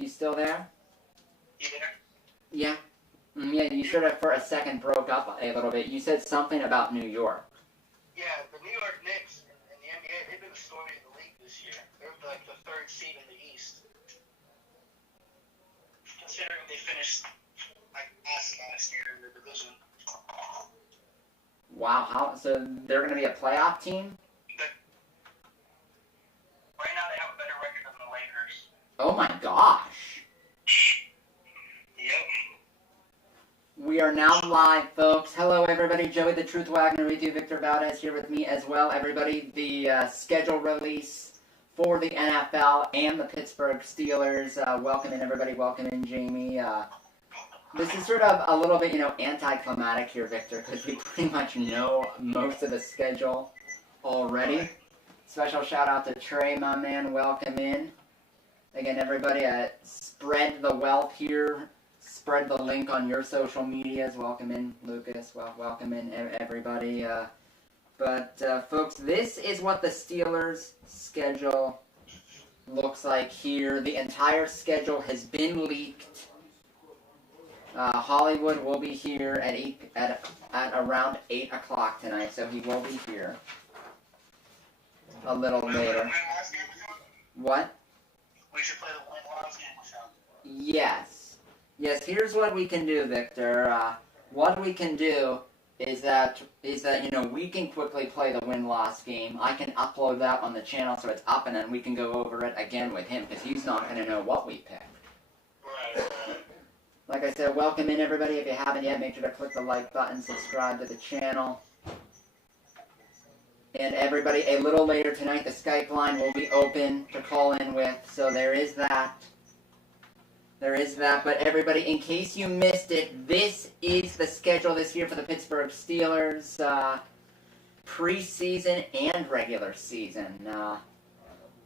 You still there? Yeah. Yeah? Yeah, you sort of for a second broke up a little bit. You said something about New York. Yeah, the New York Knicks in the NBA, they've been the story of the league this year. They're like the third seed in the East. Considering they finished like last year in the division. Wow, so they're going to be a playoff team? Right now they have a better record than the Lakers. Oh my gosh. Yep. We are now live, folks. Hello, everybody. Joey the Truth Wagner with you. Victor Valdez here with me as well. Everybody, the schedule release for the NFL and the Pittsburgh Steelers. Welcome in, everybody. Welcome in, Jamie. This is sort of a little bit, anticlimactic here, Victor, because we pretty much know most of the schedule already. Special shout out to Trey, my man. Welcome in. Again, everybody, spread the wealth here. Spread the link on your social medias. Welcome in, Lucas. Welcome in, everybody. Folks, this is what the Steelers' schedule looks like here. The entire schedule has been leaked. Hollywood will be here at around 8 o'clock tonight, so he will be here a little later. What? We should play the win-loss game with him. Yes. Yes, here's what we can do, Victor. What we can do is that we can quickly play the win-loss game. I can upload that on the channel so it's up, and then we can go over it again with him, because he's not going to know what we picked. Right. Like I said, welcome in, everybody. If you haven't yet, make sure to click the like button, subscribe to the channel. And everybody, a little later tonight, the Skype line will be open to call in with, so there is that. There is that, but everybody, in case you missed it, this is the schedule this year for the Pittsburgh Steelers, preseason and regular season.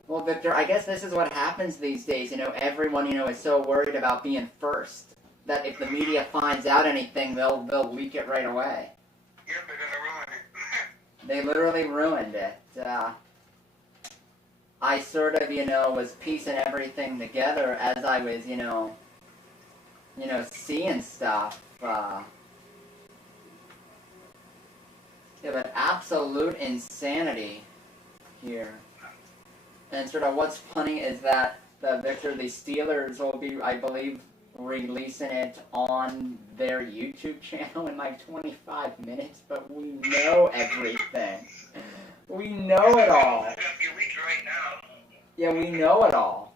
Well, Victor, I guess this is what happens these days. Everyone, is so worried about being first that if the media finds out anything, they'll leak it right away. Yep, they're gonna ruin it. They literally ruined it. I sort of, was piecing everything together as I was, seeing stuff. Yeah, but absolute insanity here. And sort of what's funny is that, Victor, the Steelers will be, I believe, releasing it on their YouTube channel in like 25 minutes, but we know everything. We know it all. Got your leak right now. Yeah, we know it all.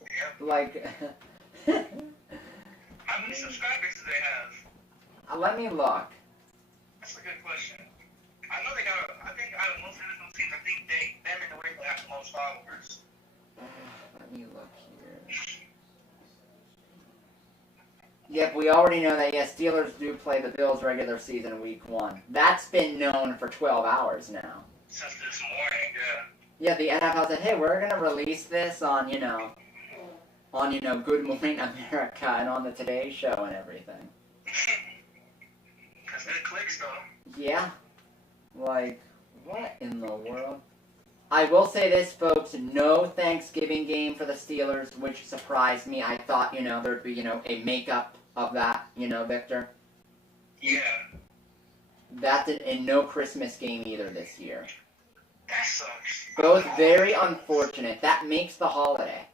Yep. Like, How many subscribers do they have? let me look. That's a good question. I know they got, I think out of most NFL teams, I think them and the Ravens have the most followers. Let me look here. Yep, we already know that, yes, Steelers do play the Bills regular season week 1. That's been known for 12 hours now. Since this morning, yeah. Yeah, the NFL said, hey, we're going to release this on, Good Morning America and on the Today Show and everything. That's good clicks, though. Yeah. Like, what in the world? I will say this, folks, no Thanksgiving game for the Steelers, which surprised me. I thought, there'd be, a makeup of that, Victor. Yeah. And no Christmas game either this year. That sucks. Both very unfortunate. That makes the holiday.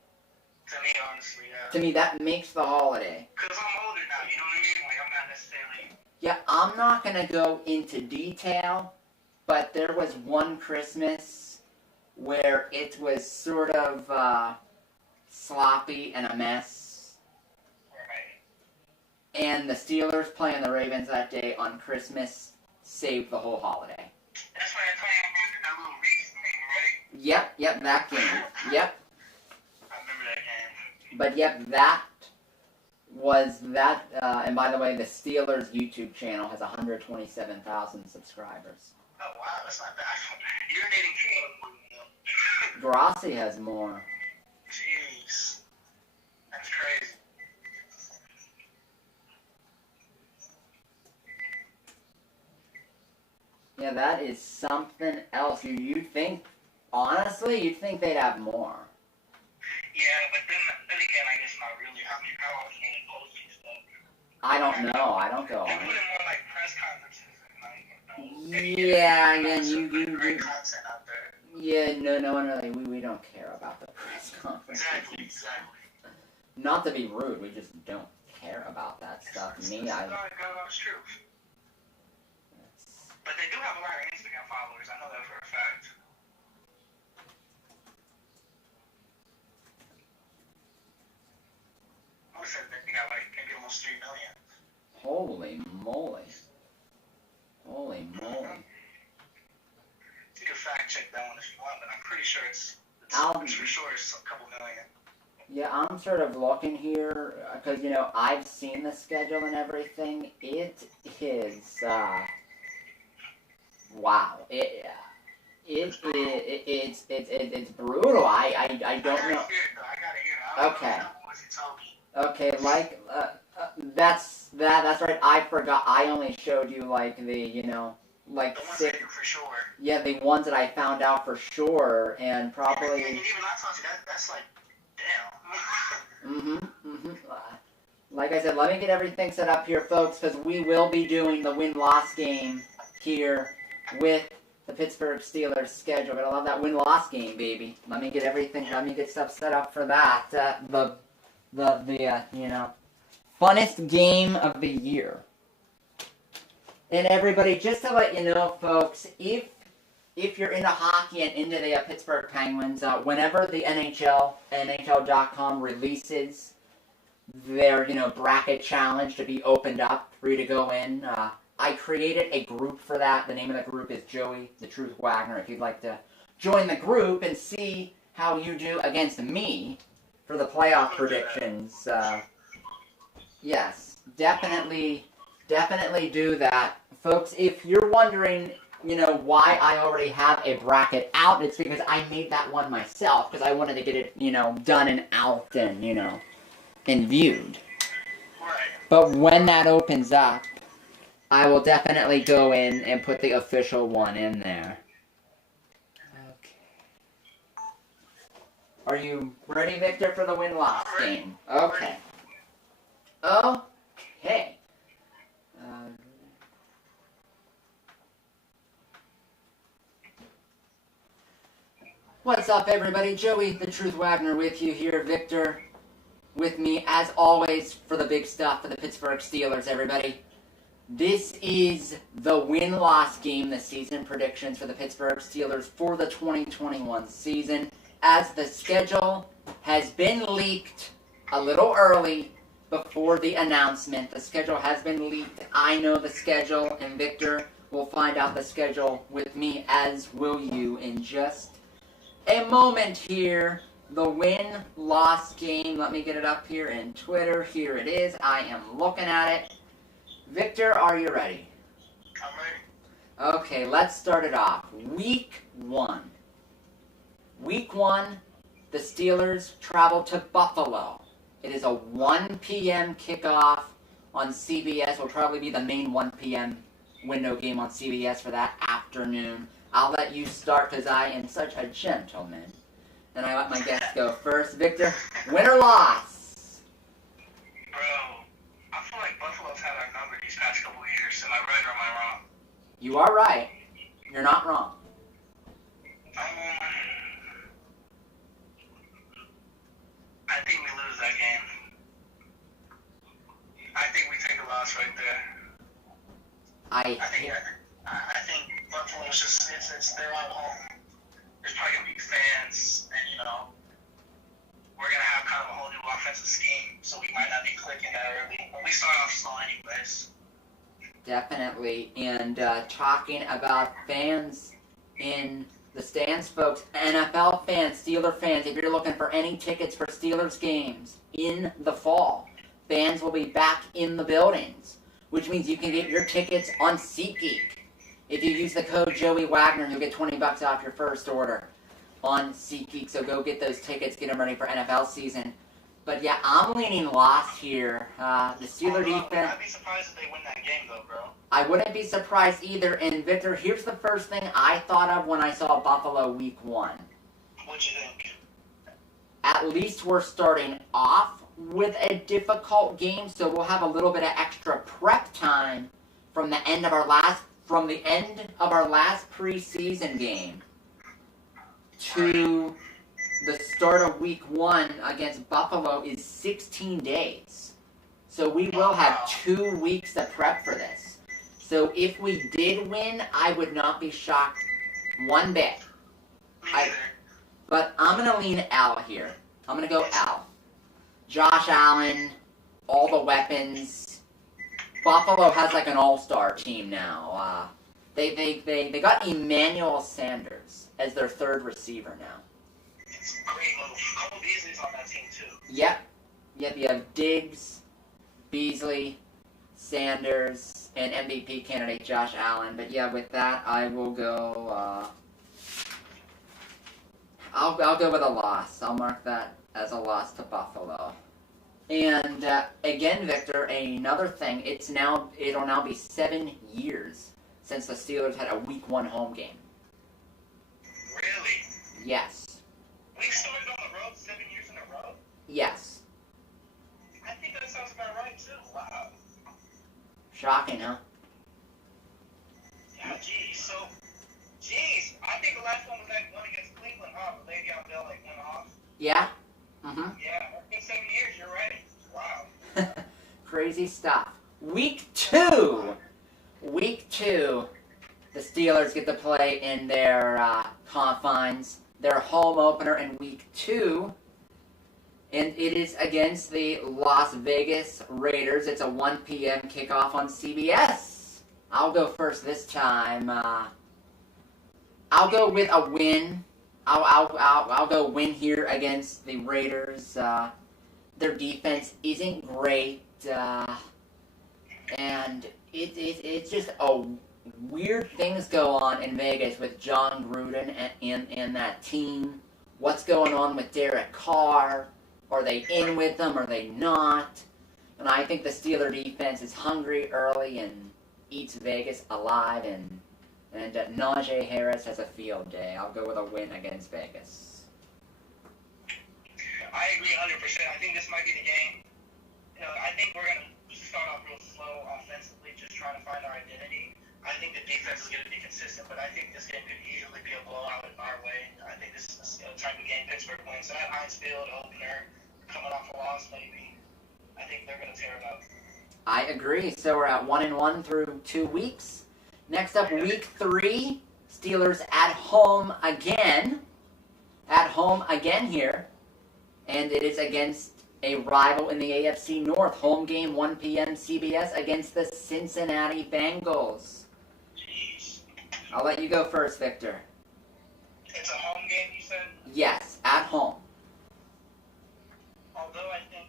To me, honestly, yeah. To me, that makes the holiday. Because I'm older now, you know what I mean? Like, I'm not necessarily... Yeah, I'm not going to go into detail, but there was one Christmas where it was sort of sloppy and a mess. Right. And the Steelers playing the Ravens that day on Christmas saved the whole holiday. That's why I told you about that little Reese thing, right? Yep, that game. Yep. I remember that game. But yep, that was that. And by the way, the Steelers YouTube channel has 127,000 subscribers. Oh, wow, that's not bad. You're dating Caleb. Grassi has more. Jeez. That's crazy. Yeah, that is something else. You'd think they'd have more. Yeah, but then again, I guess not really. How often do they post these stuff? I don't know. I don't go They on put it. in more like press conferences and like, Yeah, and great content out there. yeah, no one really, we don't care about the press conferences. Exactly. Not to be rude, we just don't care about that stuff. It's true. But they do have a lot of Instagram followers. I know that for a fact. I said that they got like maybe almost 3 million. Holy moly. Holy moly. You can fact check that one if you want, but I'm pretty sure it's for sure it's a couple million. Yeah, I'm sort of looking here, because, you know, I've seen the schedule and everything. It is, wow. It's brutal. I don't know. I gotta hear it. I Okay. don't know what you told me. Okay, like, that's right. I forgot. I only showed you, like, the, you know, like, The ones six. that do for sure. Yeah, the ones that I found out for sure, and probably. And even I told you that's like, damn. Like I said, let me get everything set up here, folks, because we will be doing the win-loss game here with the Pittsburgh Steelers schedule. But I love that win-loss game, baby. Let me get everything. Let me get stuff set up for that. You know, funnest game of the year. And everybody, just to let you know, folks, if you're into hockey and into the Pittsburgh Penguins, whenever the NHL.com releases their, you know, bracket challenge to be opened up for you to go in, I created a group for that. The name of the group is Joey the Truth Wagner. If you'd like to join the group and see how you do against me for the playoff predictions, yes, definitely do that. Folks, if you're wondering, you know, why I already have a bracket out, it's because I made that one myself, because I wanted to get it, you know, done and out and, you know, and viewed. Right. But when that opens up, I will definitely go in and put the official one in there. Okay. Are you ready, Victor, for the win-loss game? Okay. Okay. What's up, everybody? Joey the Truth Wagner with you here. Victor with me, as always, for the big stuff for the Pittsburgh Steelers, everybody. This is the win-loss game, the season predictions for the Pittsburgh Steelers for the 2021 season, as the schedule has been leaked a little early before the announcement. The schedule has been leaked. I know the schedule, and Victor will find out the schedule with me, as will you, in just a moment here. The win-loss game. Let me get it up here in Twitter. Here it is. I am looking at it. Victor, are you ready? I'm ready. Okay, let's start it off. Week 1. Week 1, the Steelers travel to Buffalo. It is a 1 p.m. kickoff on CBS. Will probably be the main 1 p.m. window game on CBS for that afternoon. I'll let you start because I am such a gentleman. And I let my guests go first. Victor, win or loss? Bro, I feel like Buffalo's had our number these past couple of years. Am I right or am I wrong? You are right. You're not wrong. I think we lose that game. I think we take a loss right there. I think Buffalo's just it's their own home. There's probably gonna be fans, and you know, we're gonna have kind of a whole new offensive scheme, so we might not be clicking that early. But we start off slow anyways. Definitely. And talking about fans in the stands, folks, NFL fans, Steeler fans, if you're looking for any tickets for Steelers games in the fall, fans will be back in the buildings, which means you can get your tickets on SeatGeek. If you use the code Joey Wagner, you'll get $20 off your first order on SeatGeek. So go get those tickets, get them ready for NFL season. But yeah, I'm leaning loss here. The Steeler defense. I'd be surprised if they win that game, though, bro. I wouldn't be surprised either. And Victor, here's the first thing I thought of when I saw Buffalo Week 1. What'd you think? At least we're starting off with a difficult game, so we'll have a little bit of extra prep time from the end of our last preseason game to the start of week 1 against Buffalo is 16 days. So we will have 2 weeks to prep for this. So if we did win, I would not be shocked one bit. But I'm going to lean Al here. I'm going to go Al. Josh Allen, all the weapons. Buffalo has like an all-star team now. They got Emmanuel Sanders as their third receiver now. Great move. Cole Beasley's on that team too. Yep. You have Diggs, Beasley, Sanders, and MVP candidate Josh Allen. But yeah, with that, I will go. I'll go with a loss. I'll mark that as a loss to Buffalo. And again, Victor, another thing. It'll now be 7 years since the Steelers had a Week 1 home game. Really? Yes. We started on the road 7 years in a row? Yes. I think that sounds about right, too. Wow. Shocking, huh? Yeah, geez. I think the last one was that one against Cleveland, huh? The Le'Veon Bell, went off. Yeah? Mm-hmm. Yeah, it's been 7 years, you're right. Wow. Crazy stuff. Week 2. Week 2. The Steelers get to play in their confines. Their home opener in Week 2. And it is against the Las Vegas Raiders. It's a 1 p.m. kickoff on CBS. I'll go first this time. I'll go with a win. I'll go win here against the Raiders. Their defense isn't great, and it's just weird things go on in Vegas with John Gruden and that team. What's going on with Derek Carr? Are they in with them? Are they not? And I think the Steeler defense is hungry early and eats Vegas alive, and Najee Harris has a field day. I'll go with a win against Vegas. I agree 100%. I think this might be the game. I think we're going to start off real slow offensively, just trying to find our identity. I think the defense is going to be consistent, but I think this game could easily be a blowout in our way. I think this is the type of game Pittsburgh wins. At Heinz Field, opener, coming off a loss maybe. I think they're going to tear it up. I agree. So we're at 1-1 through 2 weeks. Next up, Week 3, Steelers at home again. At home again here. And it is against a rival in the AFC North. Home game, 1 p.m. CBS against the Cincinnati Bengals. Jeez. I'll let you go first, Victor. It's a home game, you said? Yes, at home. Although I think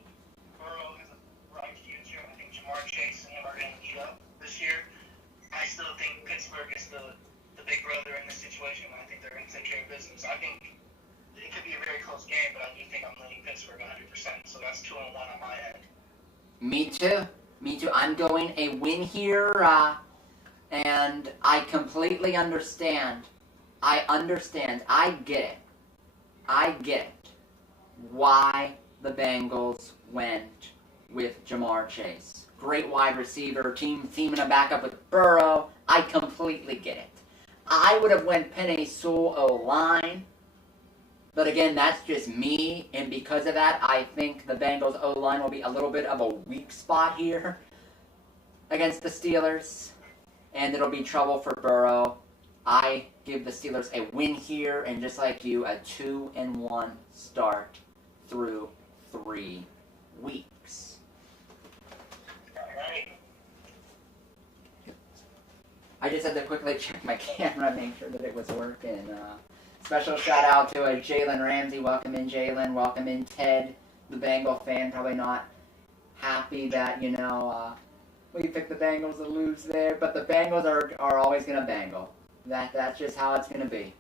Burrow has a bright future, I think Jamar Chase and him are going to eat up this year. I still think Pittsburgh is the big brother in this situation, and I think they're going to take care of business. I think it could be a very close game, but I do think I'm leaning Pittsburgh 100%, so that's 2-1 on my end. Me too. I'm going a win here, and I completely understand. I get it. Why the Bengals went with Jamar Chase. Great wide receiver, teaming a backup with Burrow. I completely get it. I would have went Penei Sewell O-line, but again, that's just me, and because of that, I think the Bengals O-line will be a little bit of a weak spot here against the Steelers, and it'll be trouble for Burrow. I give the Steelers a win here, and just like you, a 2-1 start through 3 weeks. I just had to quickly check my camera, make sure that it was working. Special shout out to Jalen Ramsey. Welcome in, Jalen. Welcome in, Ted, the Bengal fan. Probably not happy that, we picked the Bengals to lose there, but the Bengals are always going to Bengal. That's just how it's going to be.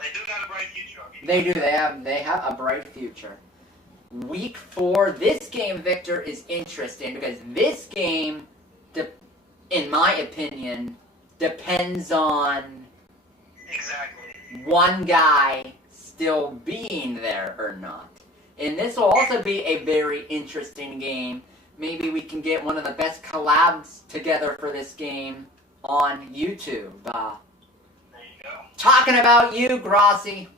They do got a bright future. They do. They have a bright future. Week 4, this game, Victor, is interesting because this game, in my opinion, depends on exactly one guy still being there or not. And this will also be a very interesting game. Maybe we can get one of the best collabs together for this game on YouTube. There you go. Talking about you, Grossi.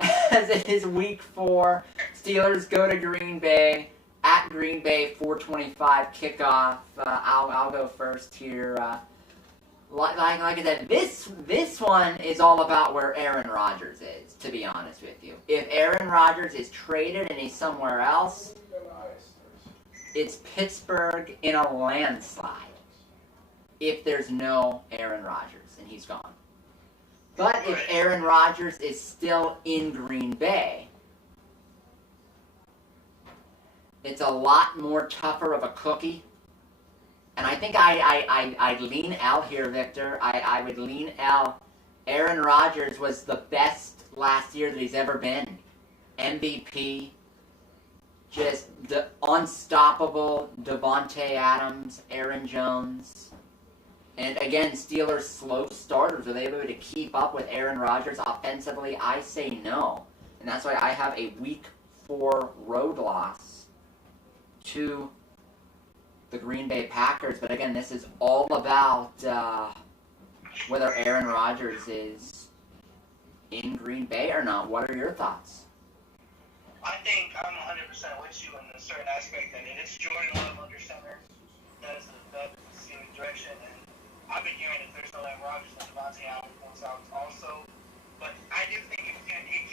As it is week 4, Steelers go to Green Bay. At Green Bay, 4:25 kickoff. I'll go first here. Like I said, this one is all about where Aaron Rodgers is, to be honest with you. If Aaron Rodgers is traded and he's somewhere else, it's Pittsburgh in a landslide. If there's no Aaron Rodgers and he's gone. But if Aaron Rodgers is still in Green Bay, it's a lot more tougher of a cookie. And I think I'd lean L here, Victor. I would lean L. Aaron Rodgers was the best last year that he's ever been. MVP. Just the unstoppable Devontae Adams, Aaron Jones. And again, Steelers slow starters. Are they able to keep up with Aaron Rodgers offensively? I say no. And that's why I have a week 4 road loss to the Green Bay Packers. But again, this is all about whether Aaron Rodgers is in Green Bay or not. What are your thoughts? I think I'm 100% with you in a certain aspect that it's Jordan Love under center. That is the Steelers direction. And I've been hearing that there's no Aaron Rodgers and Devontae Adams goes out also. But I do think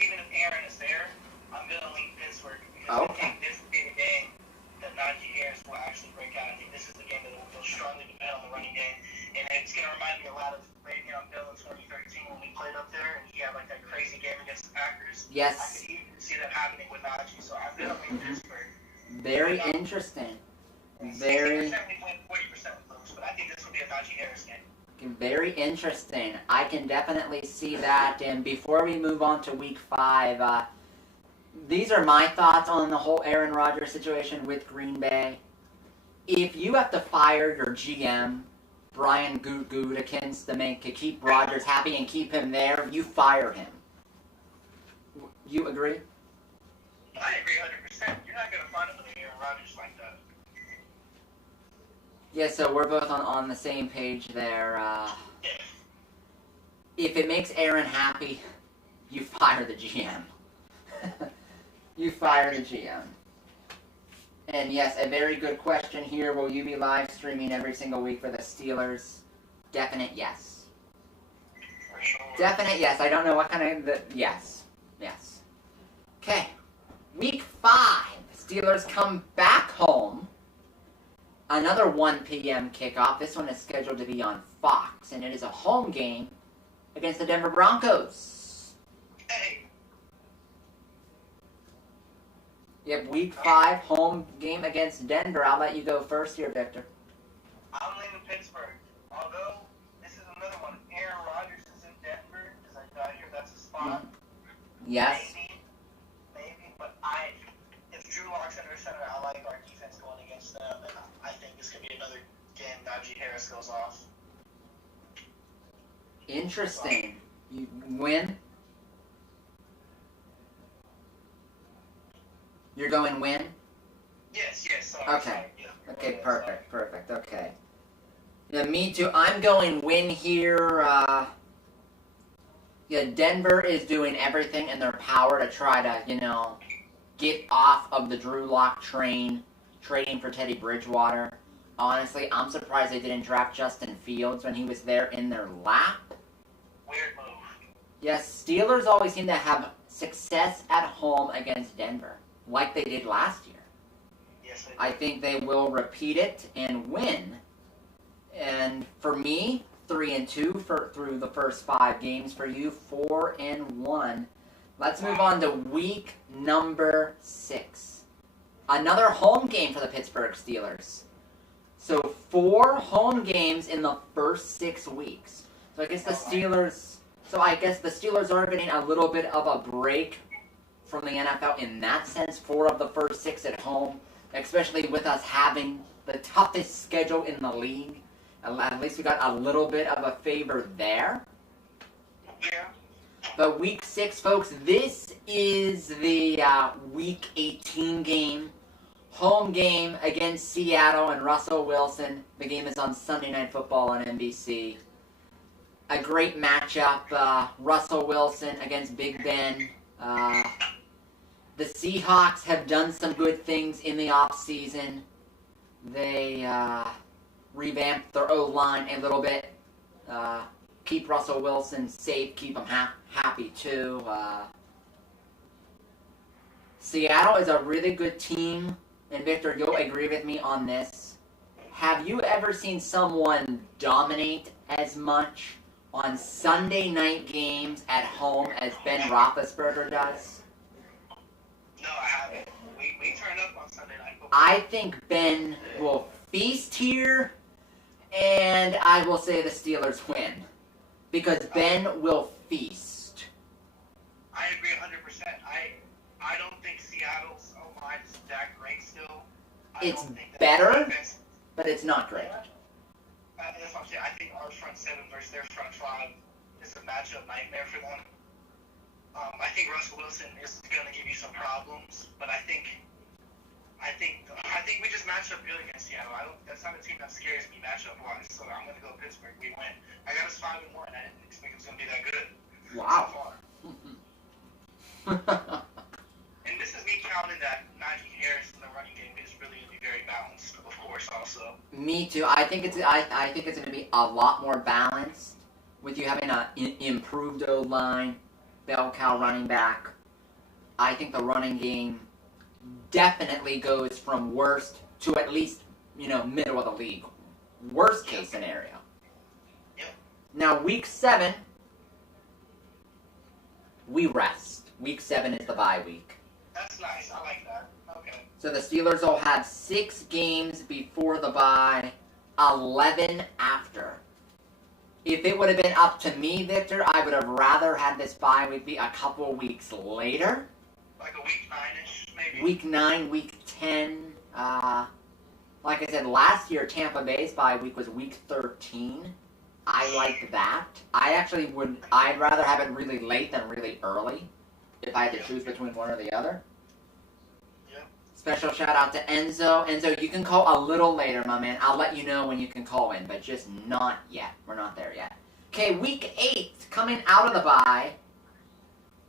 even if Aaron is there, I'm going to lean Pittsburgh because I think this will be the game that Najee Harris will actually break out. I think this is the game that will strongly depend on the running game. And it's going to remind me a lot of Bill in 2013 when we played up there and he had like that crazy game against the Packers. Yes. I could even see that happening with Najee, so I'm going to lean Pittsburgh. Very interesting. Very. 60% we win, 40% we lose, but I think this will be a Najee Harris game. Very interesting. I can definitely see that. And before we move on to week 5, these are my thoughts on the whole Aaron Rodgers situation with Green Bay. If you have to fire your GM, Brian Gutekunst, to keep Rodgers happy and keep him there, you fire him. You agree? I agree 100%. You're not going to find another Aaron Rodgers like that. Yeah, so we're both on the same page there. If it makes Aaron happy, you fire the GM. You fire the GM. And yes, a very good question here. Will you be live streaming every single week for the Steelers? Definite yes. For sure. Definite yes. I don't know what kind of... yes. Yes. Okay. Week 5. Steelers come back home. Another 1 p.m. kickoff. This one is scheduled to be on Fox. And it is a home game against the Denver Broncos. Hey. Yep, week 5, home game against Denver. I'll let you go first here, Victor. I'm leaning Pittsburgh. Although, this is another one. Aaron Rodgers is in Denver, because I hear that's a spot. Yes. Maybe, but if Drew Lock's under center, I like our defense going against them, and I think this could be another game Najee Harris goes off. Interesting. You win? You're going win? Yes, sorry. Okay. Sorry, yeah. Okay, perfect, okay. Yeah, me too. I'm going win here. Denver is doing everything in their power to try to, get off of the Drew Lock train, trading for Teddy Bridgewater. Honestly, I'm surprised they didn't draft Justin Fields when he was there in their lap. Weird move. Yes, Steelers always seem to have success at home against Denver, like they did last year. Yes, they did. I think they will repeat it and win. And for me, 3-2 through the first 5 games. For you, 4-1. Let's move on to week number 6. Another home game for the Pittsburgh Steelers. So 4 home games in the first 6 weeks. So I guess the Steelers are getting a little bit of a break from the NFL in that sense. 4 of the first 6 at home, especially with us having the toughest schedule in the league. At least we got a little bit of a favor there. Yeah. But week 6, folks, this is the week 18 game. Home game against Seattle and Russell Wilson. The game is on Sunday Night Football on NBC. A great matchup. Russell Wilson against Big Ben. The Seahawks have done some good things in the offseason. They revamped their O-line a little bit. Keep Russell Wilson safe. Keep him happy, too. Seattle is a really good team. And Victor, you'll agree with me on this. Have you ever seen someone dominate as much on Sunday night games at home as Ben Roethlisberger does? No, I haven't. We turned up on Sunday Night Football. I think Ben will feast here, and I will say the Steelers win. Because Ben will feast. I agree 100%. I don't think Seattle's O-line is that great still. It's better, but it's not great. That's what I'm saying. I think our front 7 versus their front 5 is a matchup nightmare for them. I think Russell Wilson is going to give you some problems, but I think we just match up good against Seattle. That's not a team that scares me matchup wise. So I'm going to go Pittsburgh. We win. I got us 5-1. I didn't expect it was going to be that good. Wow. So and this is me counting that Najee Harris in the running game is really going to be very balanced, of course. Also. Me too. I think it's going to be a lot more balanced with you having an improved O-line, bell cow running back. I think the running game definitely goes from worst to at least, middle of the league. Worst case scenario. Yep. Now, week 7, we rest. Week 7 is the bye week. That's nice. I like that. Okay. So the Steelers will have 6 games before the bye, 11 after. If it would have been up to me, Victor, I would have rather had this bye week be a couple weeks later. Like a week 9-ish, maybe? Week 9, week 10. Like I said, last year Tampa Bay's bye week was week 13. I like that. I'd rather have it really late than really early, if I had to choose between one or the other. Yeah. Special shout out to Enzo. Enzo, you can call a little later, my man. I'll let you know when you can call in, but just not yet. We're not there yet. Okay, week 8, coming out of the bye.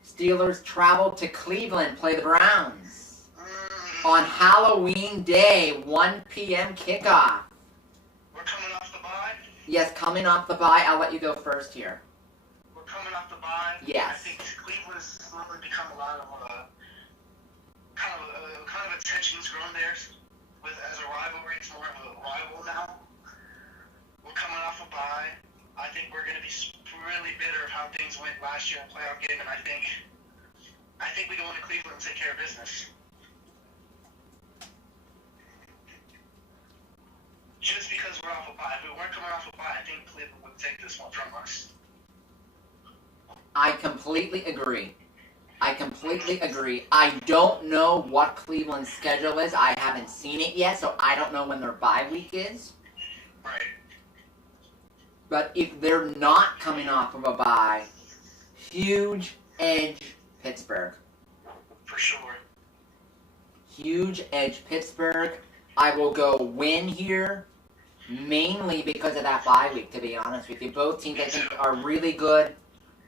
Steelers travel to Cleveland, play the Browns. On Halloween Day, 1 p.m. kickoff. We're coming off the bye? Yes, coming off the bye. I'll let you go first here. We're coming off the bye? Yes. I think Cleveland has slowly become a lot of kind of attention's grown there as a rivalry. It's more of a rival now. We're coming off a bye. I think we're going to be really bitter of how things went last year in playoff game, and I think we go into Cleveland and take care of business. Just because we're off a bye. If we weren't coming off a bye, I think Cleveland would take this one from us. I completely agree. I don't know what Cleveland's schedule is. I haven't seen it yet, so I don't know when their bye week is. Right. But if they're not coming off of a bye, huge edge Pittsburgh. For sure. Huge edge Pittsburgh. I will go win here, mainly because of that bye week, to be honest with you. Both teams, I think, are really good.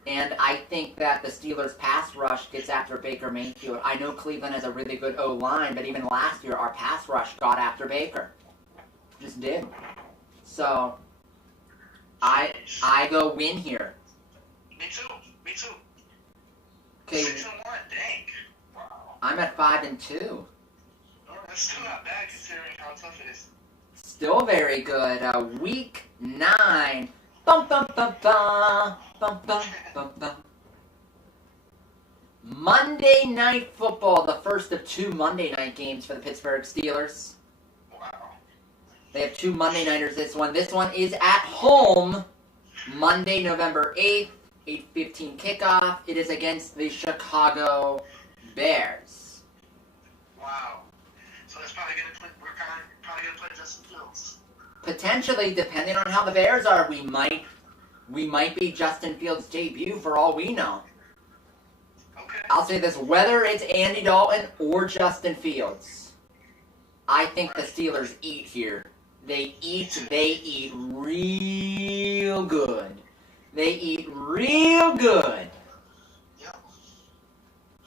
And I think that the Steelers' pass rush gets after Baker Mayfield. I know Cleveland has a really good O-line, but even last year, our pass rush got after Baker. Just did. So, I go win here. Me too. Okay. 6-1, dang. Wow. I'm at 5-2. Oh, that's still not bad considering how tough it is. Still very good. Week 9. Bum, bum, bum, bum. Bum, bum, bum, bum. Monday Night Football, the first of 2 Monday night games for the Pittsburgh Steelers. Wow. They have 2 Monday nighters this one. This one is at home, Monday, November 8th, 8:15 kickoff. It is against the Chicago Bears. Wow. So that's probably going to play, we're probably going to play Justin Fields. Potentially, depending on how the Bears are, we might be Justin Fields' debut for all we know. I'll say this, whether it's Andy Dalton or Justin Fields, I think the Steelers eat here. They eat real good. They eat real good. Yep.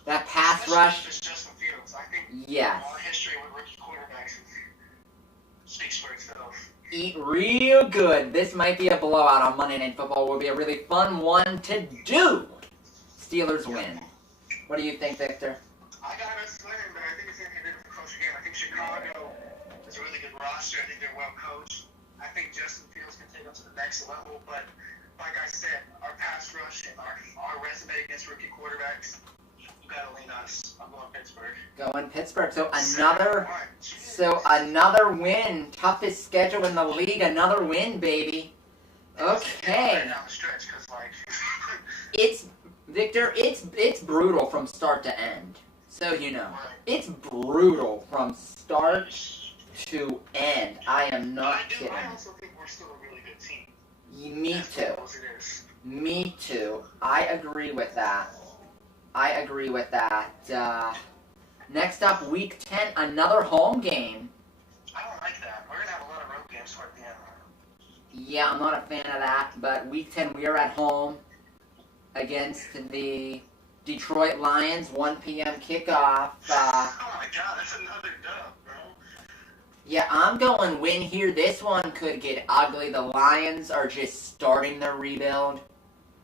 That pass rush. It's Justin Fields. I think yes. All history with rookie quarterbacks speaks for itself. Eat real good. This might be a blowout on Monday Night Football. It will be a really fun one to do. Steelers win. What do you think, Victor? I got us winning, but I think it's going to be a different closer game. I think Chicago is a really good roster. I think they're well coached. I think Justin Fields can take them to the next level. But like I said, our pass rush and our resume against rookie quarterbacks, you got to lean us. I'm going Pittsburgh. Going Pittsburgh. So another win. Toughest schedule in the league. Another win, baby. Okay. Down the stretch, 'cause, like, Victor, it's brutal from start to end. So you know. It's brutal from start to end. I am not kidding. I also think we're still a really good team. Me too. Me too. I agree with that. Next up, Week 10, another home game. I don't like that. We're going to have a lot of road games toward the end. Yeah, I'm not a fan of that, but Week 10, we are at home against the Detroit Lions, 1 p.m. kickoff. Oh my God, that's another dub, bro. Yeah, I'm going win here. This one could get ugly. The Lions are just starting their rebuild.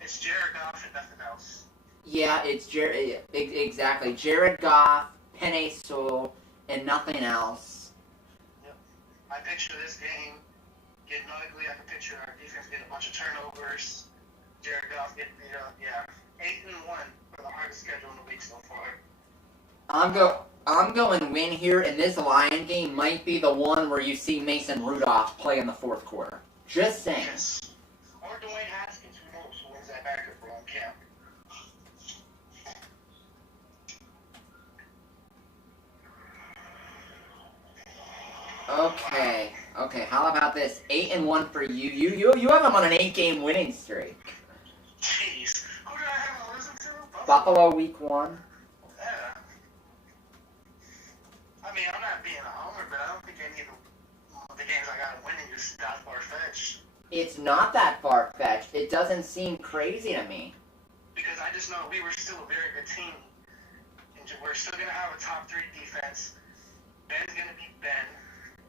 It's Jared Goff and nothing else. Yeah, it's exactly. Jared Goff, Penei Sewell, and nothing else. Yep. I picture this game getting ugly. I can picture our defense getting a bunch of turnovers. Jared Goff getting beat up. Yeah. 8-1 for the hardest schedule in the week so far. I'm going win here, and this Lion game might be the one where you see Mason Rudolph play in the fourth quarter. Just saying. Yes. Or Dwayne Haskins, who knows who wins that backup role in camp. Okay. How about this? 8-1 for you. You have them on an 8-game winning streak. Jeez. Who did I have to listen to? Buffalo Week 1. Yeah. I mean, I'm not being a homer, but I don't think any of the games I got winning is that far-fetched. It's not that far-fetched. It doesn't seem crazy to me. Because I just know we were still a very good team. And we're still going to have a top 3 defense. Ben's going to be Ben.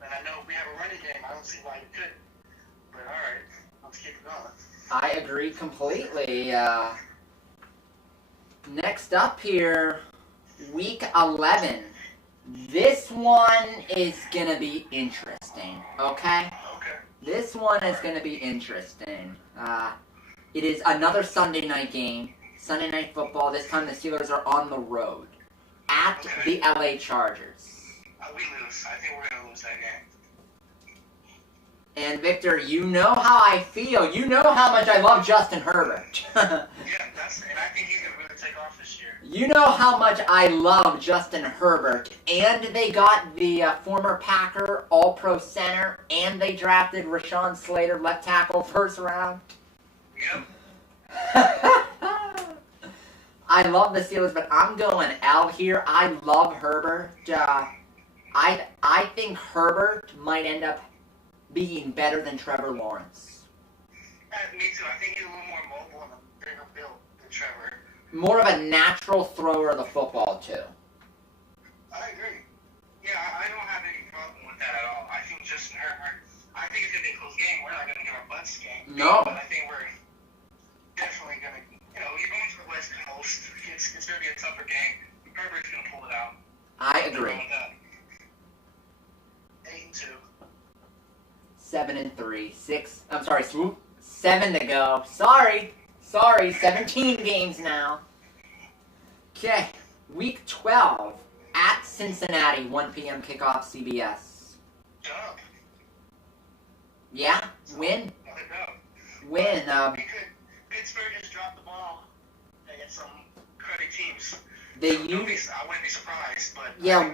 And I know we have a running game. I don't see why we couldn't. But all right, let's keep it going. I agree completely. Next up here, Week 11. This one is going to be interesting, okay? Okay. This one is going to be interesting. It is another Sunday night game. Sunday Night Football. This time the Steelers are on the road at the LA Chargers. We lose. I think we're going to lose that game. And Victor, you know how I feel. You know how much I love Justin Herbert. Yeah, and I think he's going to really take off this year. You know how much I love Justin Herbert. And they got the former Packer All-Pro center, and they drafted Rashawn Slater, left tackle, first round. Yep. I love the Steelers, but I'm going L here. I love Herbert. I think Herbert might end up being better than Trevor Lawrence. Me too. I think he's a little more mobile and a bigger build than Trevor. More of a natural thrower of the football, too. I agree. Yeah, I don't have any problem with that at all. I think Justin Herbert, I think it's going to be a close game. We're not going to get our butts game. No. But I think we're definitely going to, you're going to the West Coast. It's going to be a tougher game. Herbert's going to pull it out. I agree. 8-2. 7-3. 7 to go. Sorry. 17 games now. Okay. Week 12 at Cincinnati. 1 p.m. kickoff, CBS. Dub. Yeah. Win. Another dub. Win. Pittsburgh has dropped the ball against some cruddy teams. I wouldn't be surprised, but yeah.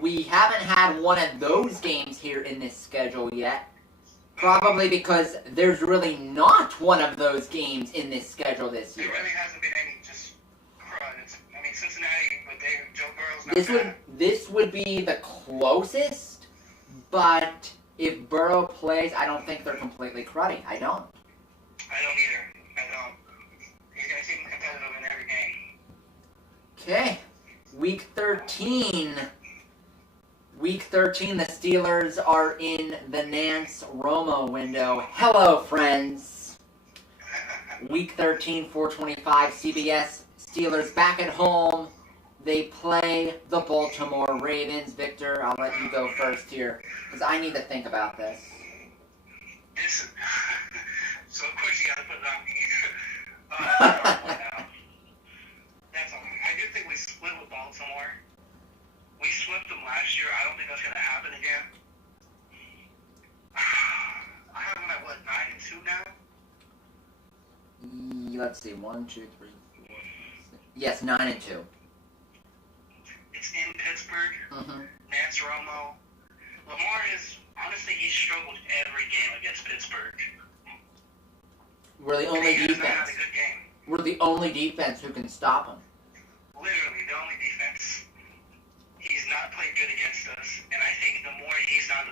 We haven't had one of those games here in this schedule yet. Probably because there's really not one of those games in this schedule this year. There really hasn't been any just crud. It's Cincinnati, but Joe Burrow's not bad. This would be the closest, but if Burrow plays, I don't think they're completely cruddy. I don't. I don't either. I don't. He's going to seem competitive in every game. Okay. Week 13. Week 13, the Steelers are in the Nance Romo window. Hello, friends. Week 13, 425, CBS. Steelers back at home. They play the Baltimore Ravens. Victor, I'll let you go first here, because I need to think about this. So, of course, you got to put it on me. That's all. I do think we split with Baltimore. We swept them last year. I don't think that's going to happen again. I have them at, 9-2 now? Let's see, 1, 2, 3, 4, 5, 6. Yes, 9-2. It's in Pittsburgh. Mm-hmm. Nance Romo. Lamar honestly, he struggled every game against Pittsburgh. We're the only defense. Had a good game. We're the only defense who can stop him. Literally, the only defense. He's not played good against us, and I think the more he's not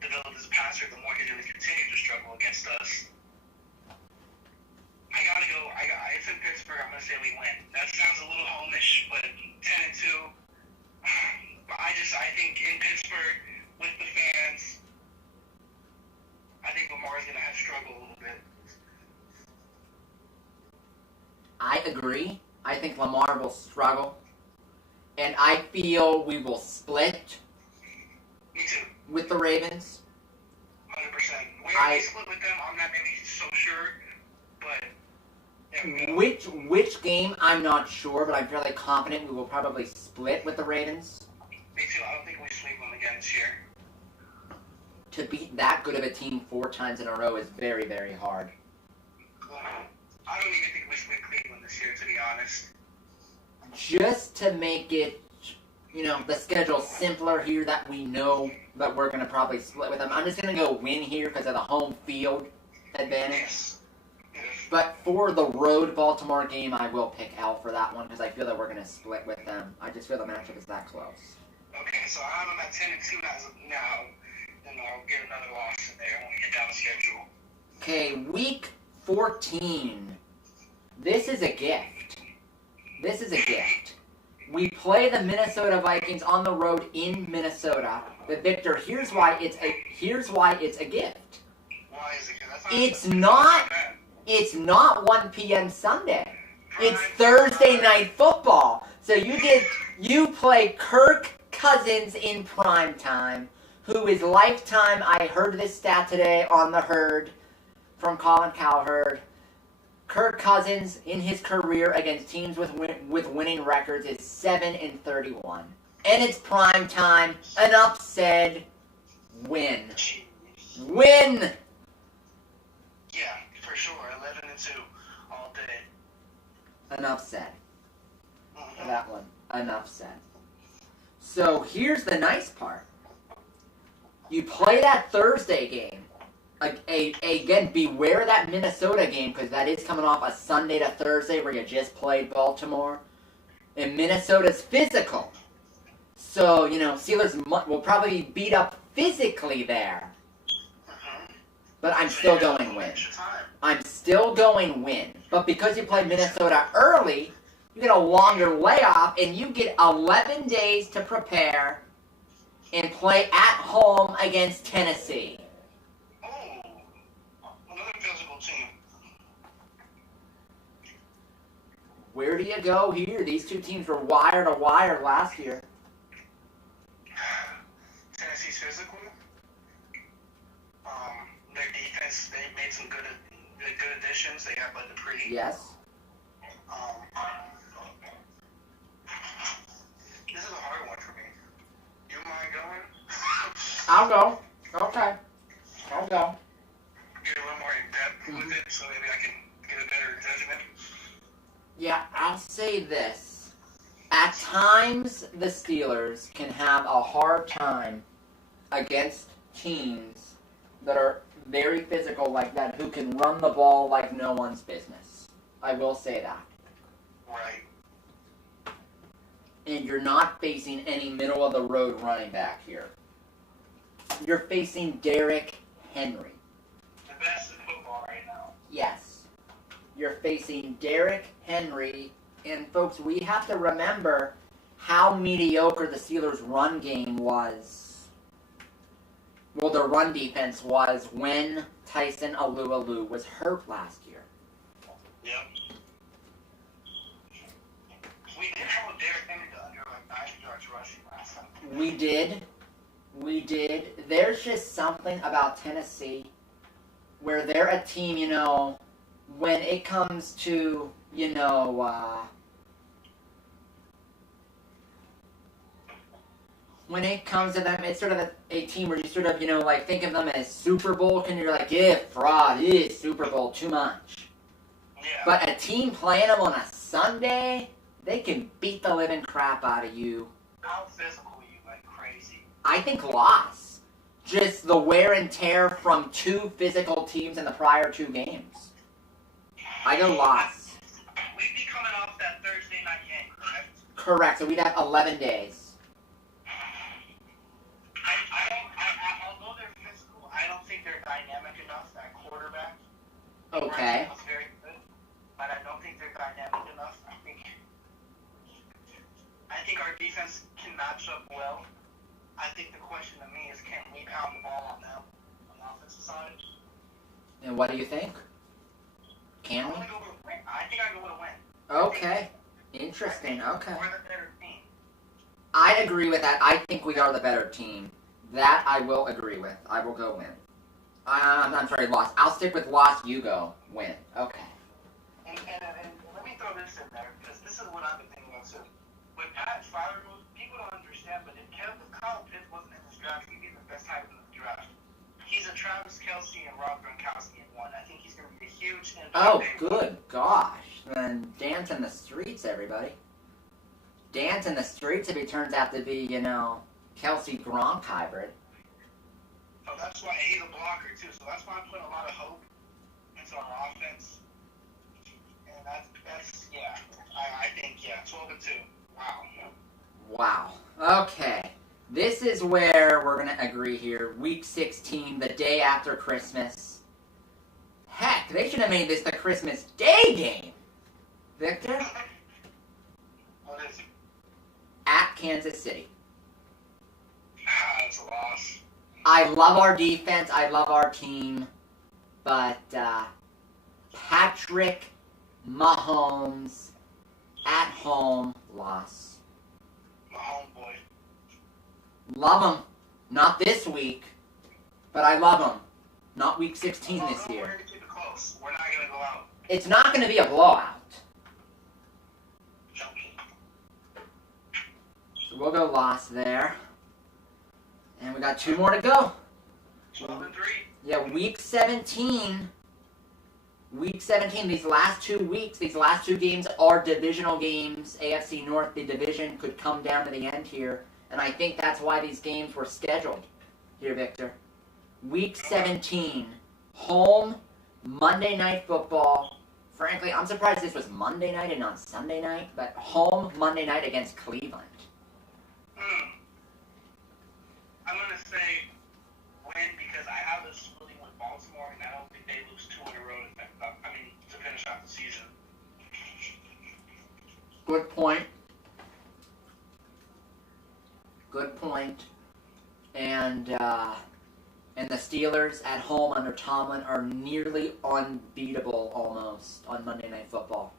developed as a passer, the more he's going to continue to struggle against us. I gotta go. It's in Pittsburgh. I'm gonna say we win. That sounds a little homish, but 10-2. But I think in Pittsburgh with the fans, I think Lamar's gonna have to struggle a little bit. I agree. I think Lamar will struggle. And I feel we will split. Me too. With the Ravens. 100%. Where we split with them, I'm not maybe so sure. But which game, I'm not sure, but I'm fairly confident we will probably split with the Ravens. Me too. I don't think we sweep them again this year. To beat that good of a team 4 times in a row is very, very hard. I don't even think we sweep Cleveland this year, to be honest. Just to make it, the schedule simpler here, that we know that we're going to probably split with them, I'm just going to go win here because of the home field advantage. Yes. But for the road Baltimore game, I will pick L for that one because I feel that we're going to split with them. I just feel the matchup is that close. Okay, so I have them at 10-2 as of now, and I'll get another loss in there when we get down the schedule. Okay, week 14. This is a gift. We play the Minnesota Vikings on the road in Minnesota. But Victor, here's why it's a gift. Why is it? It's not 1 p.m. Sunday. It's Thursday night football. So you play Kirk Cousins in prime time, who is lifetime. I heard this stat today on the Herd from Colin Cowherd. Kirk Cousins in his career against teams with winning records is 7-31, and it's prime time. Enough said. Win. Yeah, for sure. 11-2 all day. Enough said. For that one. Enough said. So here's the nice part. You play that Thursday game. Again, beware that Minnesota game because that is coming off a Sunday to Thursday where you just played Baltimore. And Minnesota's physical. So, Steelers will probably beat up physically there. But I'm still going win. But because you play Minnesota early, you get a longer layoff and you get 11 days to prepare and play at home against Tennessee. Where do you go here? These two teams were wire to wire last year. Tennessee's physical. Their defense, they made some good additions. They got Dupree. Yes. This is a hard one for me. You mind going? I'll go. Okay. I'll go. Get a little more in depth with it, so maybe I can get a better judgment. Yeah, I'll say this. At times, the Steelers can have a hard time against teams that are very physical like that, who can run the ball like no one's business. I will say that. Right. and you're not facing any middle-of-the-road running back here. You're facing Derrick Henry. The best in football right now. Yes. You're facing Derrick Henry, and folks, we have to remember how mediocre the Steelers' run game was. Well, the run defense was when Tyson Alualu was hurt last year. Yep. We did hold Derrick Henry to under like 9 yards rushing last time. We did. There's just something about Tennessee where they're a team, when it comes to, when it comes to them, it's sort of a team where you sort of, think of them as Super Bowl, and you're like, yeah, fraud, Super Bowl, too much. Yeah. But a team playing them on a Sunday, they can beat the living crap out of you. How physical are you, like crazy? I think loss. Just the wear and tear from 2 physical teams in the prior 2 games. I go loss. We'd be coming off that Thursday night game, correct? Correct, so we'd have 11 days. Although they're physical, I don't think they're dynamic enough at quarterback. Okay. Was very good, but I don't think they're dynamic enough. I think our defense can match up well. I think the question to me is, can we pound the ball on them on the offensive side? And what do you think? Can we? I go with a win. I think I go with a win. Okay. Interesting. Okay. We're the better team. I'd agree with that. I think we are the better team. That I will agree with. I will go win. I'm sorry, loss. I'll stick with loss. You go win. Okay. And let me throw this in there, because this is what I've been thinking about too. When Pat fired, people don't understand, but if Kyle Pitts wasn't in this draft, he'd be the best type in the draft. He's a Travis Kelce and Rob Gronkowski in one. I think he's going to be a huge impact. Oh, good gosh. Then dance in the streets, everybody. Dance in the streets if he turns out to be, Kelce Gronk hybrid. So that's why he's a blocker too. So that's why I'm putting a lot of hope into our offense. And that's yeah. I think 12-2. Wow. Okay. This is where we're going to agree here. Week 16, the day after Christmas. Heck, they should have made this the Christmas Day game. Victor? What is it? At Kansas City. That's a loss. I love our defense. I love our team. But Patrick Mahomes at home loss. My homeboy. Love him. Not this week, but I love him. Not week 16 this year. We're going to keep it close. We're not going to go out. It's not going to be a blowout. So we'll go loss there. And we got 2 more to go. 12-3. Yeah, week 17. Week 17, these last 2 weeks, these last 2 games are divisional games. AFC North, the division, could come down to the end here. And I think that's why these games were scheduled here, Victor. Week 17, home, Monday Night Football. Frankly, I'm surprised this was Monday night and not Sunday night, but home Monday night against Cleveland. I'm going to say win because I have this feeling with Baltimore, and I don't think they lose 2 in a row to finish out the season. Good point. Good point. And the Steelers at home under Tomlin are nearly unbeatable almost on Monday Night Football.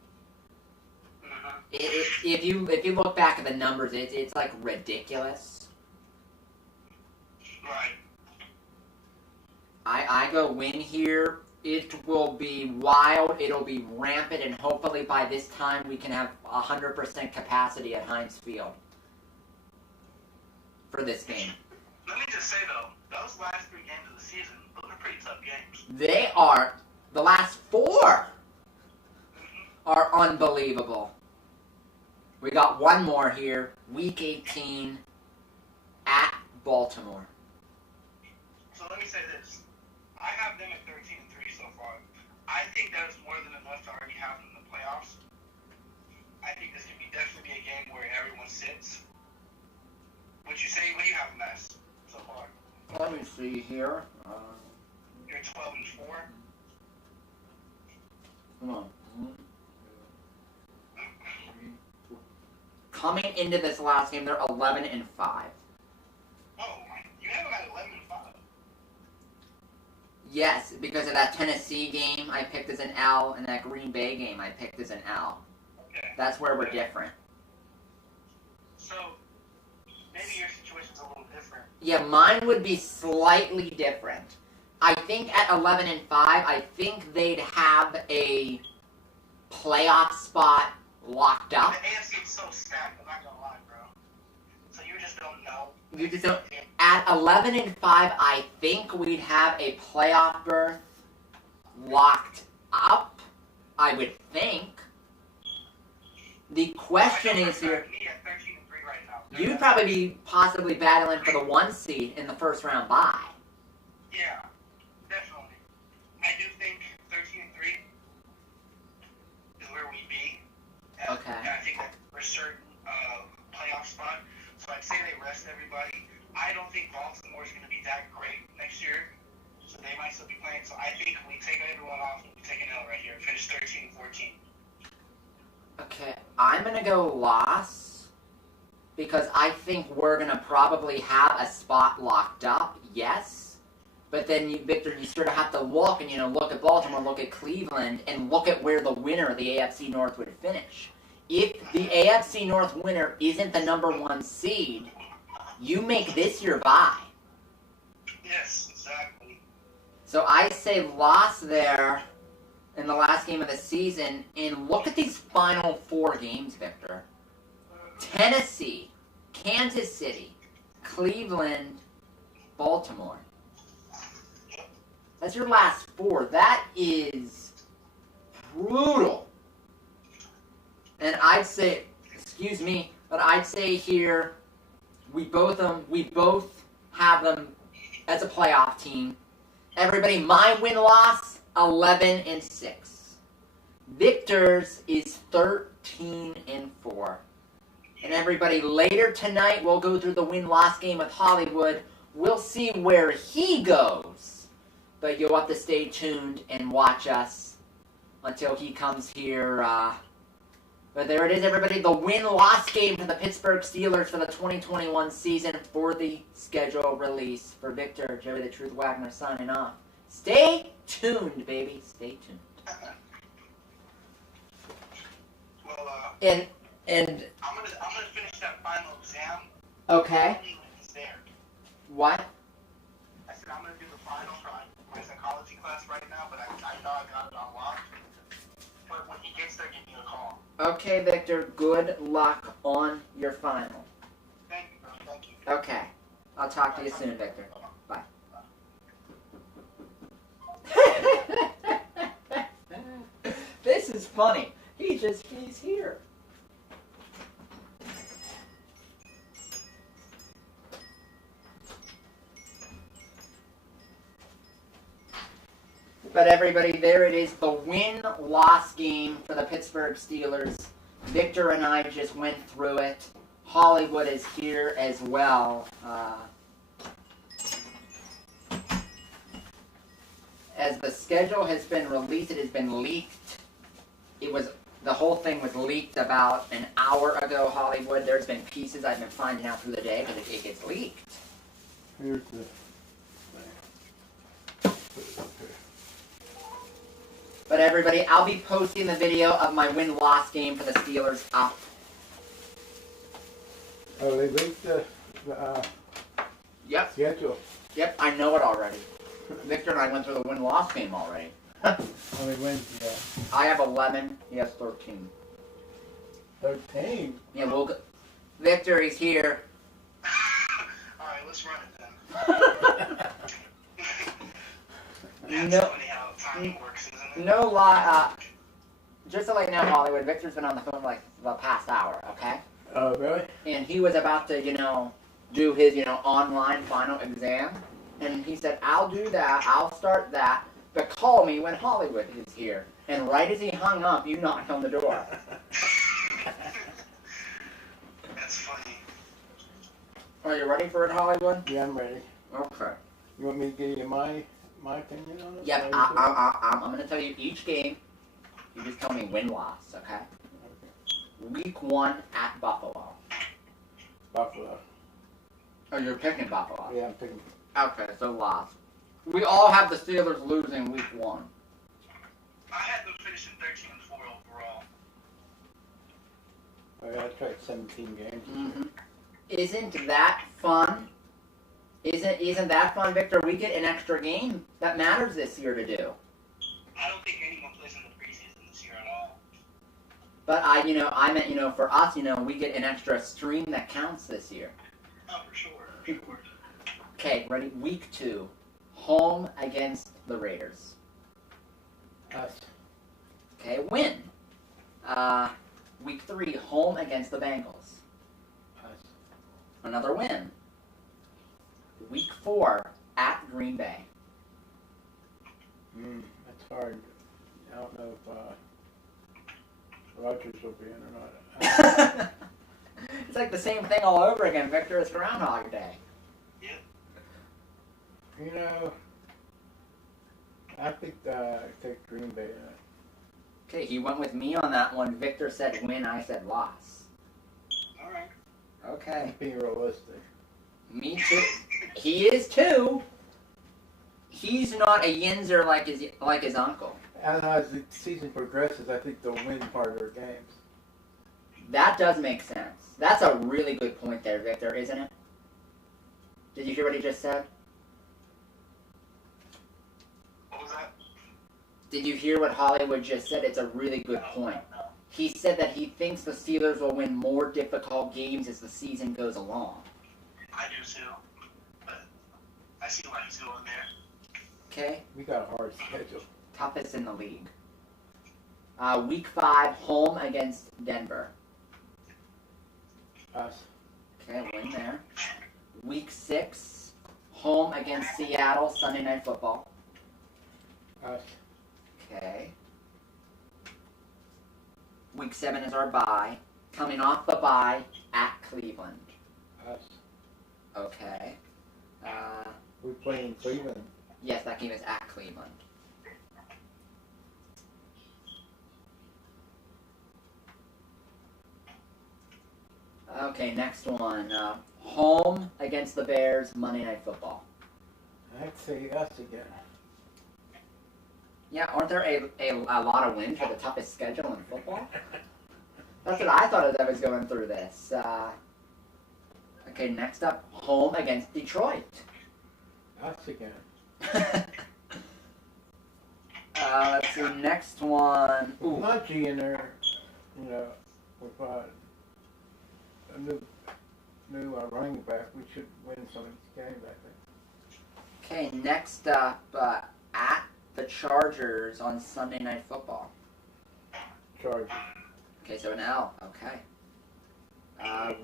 Mm-hmm. If you look back at the numbers, it's like ridiculous. Right. I go win here. It will be wild. It'll be rampant, and hopefully by this time we can have 100% capacity at Heinz Field for this game. Let me just say though, those last 3 games of the season, those are pretty tough games. They are. The last 4 are unbelievable. We got 1 more here. Week 18 at Baltimore. So let me say this. I have them at 13-3 so far. I think that is more than enough to already have them in the playoffs. I think this could definitely be a game where everyone sits. Would you say, what do you have them as so far? Let me see here. You're 12-4. Come on. Coming into this last game, they're 11-5. Oh, you have them at 11-5. Yes, because of that Tennessee game I picked as an L, and that Green Bay game I picked as an L. Okay. That's where we're different. So, maybe your situation's a little different. Yeah, mine would be slightly different. I think at 11-5, I think they'd have a playoff spot locked up. The AFC is so stacked, I'm not gonna lie, bro. So you just don't know. You just don't. At 11-5, I think we'd have a playoff berth locked up. I would think. The question is here. Me at 13-3 right now. You'd probably be possibly battling for the 1 seed in the first round bye. Yeah, definitely. I do think 13-3 is where we'd be. And, Okay. And I think that we're certain playoff spot. So I'd say they rest everybody. I don't think Baltimore is going to be that great next year. So they might still be playing. So I think we take everyone off and we take an L right here. Finish 13-14. Okay, I'm going to go loss because I think we're going to probably have a spot locked up, yes. But then, Victor, you sort of have to look and, look at Baltimore, look at Cleveland, and look at where the winner of the AFC North would finish. If the AFC North winner isn't the number 1 seed, you make this your bye. Yes, exactly. So I say loss there in the last game of the season, and look at these final 4 games, Victor. Tennessee, Kansas City, Cleveland, Baltimore. That's your last 4. That is brutal. And I'd say, excuse me, but I'd say here, we both have them as a playoff team. Everybody, my win-loss, 11-6. Victor's is 13-4. And everybody, later tonight, we'll go through the win-loss game with Hollywood. We'll see where he goes. But you'll have to stay tuned and watch us until he comes here. But there it is, everybody. The win-loss game for the Pittsburgh Steelers for the 2021 season for the schedule release. For Victor, Joey the Truth Wagner signing off. Stay tuned, baby. Stay tuned. Well, And I'm gonna finish that final exam. okay. He's there. What? I said I'm gonna do the final for my psychology class right now, but I know I got it unlocked. But when he gets there, give me a call. Okay, Victor. Good luck on your final. Thank you, bro. Thank you. Okay. I'll talk to you soon, Victor. Bye. This is funny. He's here. But everybody, there it is, the win-loss game for the Pittsburgh Steelers. Victor and I just went through it. Hollywood is here as well. As the schedule has been released, it has been leaked. The whole thing was leaked about an hour ago, Hollywood. There's been pieces I've been finding out through the day because it gets leaked. Here's the thing. Put it up here. But everybody, I'll be posting the video of my win-loss game for the Steelers up. Oh, they leaked the Yep. schedule. Yep, I know it already. Victor and I went through the win-loss game already. How many wins you got? I have 11. He has 13. 13. Yeah, we'll go. Victor, he's here. Alright, let's run it then. That's No. funny how timing works, isn't it? No lie. Just to let you know, Hollywood, Victor's been on the phone like the past hour, okay? Oh, really? And he was about to, do his, online final exam. And he said, I'll do that. I'll start that. But call me when Hollywood is here. And right as he hung up, you knocked on the door. That's funny. Are you ready for it, Hollywood? Yeah, I'm ready. Okay. You want me to give you my opinion on it? Yep, Or you do it? I'm going to tell you each game. You just tell me win-loss, okay? Okay. Week 1 at Buffalo. Buffalo. Oh, you're picking Buffalo. Yeah, I'm picking. Okay, so loss. We all have the Steelers losing week 1. I had them finishing 13-4 overall. I tried 17 games. Mm-hmm. Isn't that fun? Isn't that fun, Victor? We get an extra game that matters this year to do. I don't think anyone plays in the preseason this year at all. But I meant, for us, we get an extra stream that counts this year. Oh, for sure. For sure. Okay, ready? Week 2, home against the Raiders. Us. Okay, win. Week 3, home against the Bengals. Us. Another win. Week 4, at Green Bay. That's hard. I don't know if Rodgers will be in or not. It's like the same thing all over again, Victor. It's Groundhog Day. You know, I think take Green Bay. Okay, he went with me on that one. Victor said win, I said loss. All right. Okay. Being realistic. Me too. He is too. He's not a yinzer like his uncle. And as the season progresses, I think they'll win harder games. That does make sense. That's a really good point there, Victor, isn't it? Did you hear what he just said? What was that? Did you hear what Hollywood just said? It's a really good point. He said that he thinks the Steelers will win more difficult games as the season goes along. I do too. But I see what he's doing there. Okay? We got a hard schedule. Toughest in the league. Week 5, home against Denver. Us. Okay, win there. Week 6, home against Seattle, Sunday Night Football. Us. Okay. Week 7 is our bye. Coming off the bye at Cleveland. Us. Okay. We play in Cleveland. Yes, that game is at Cleveland. Okay, next one. Home against the Bears, Monday Night Football. I'd say us again. Yeah, aren't there a lot of wins for the toughest schedule in football? That's what I thought as I was going through this. Okay, next up, home against Detroit. Us again. Let's see, next one. With Ooh. Munchie in there, with a new running back, we should win some of these games, I think. Okay, next up, at the Chargers on Sunday Night Football. Chargers. Okay, so an L. Okay.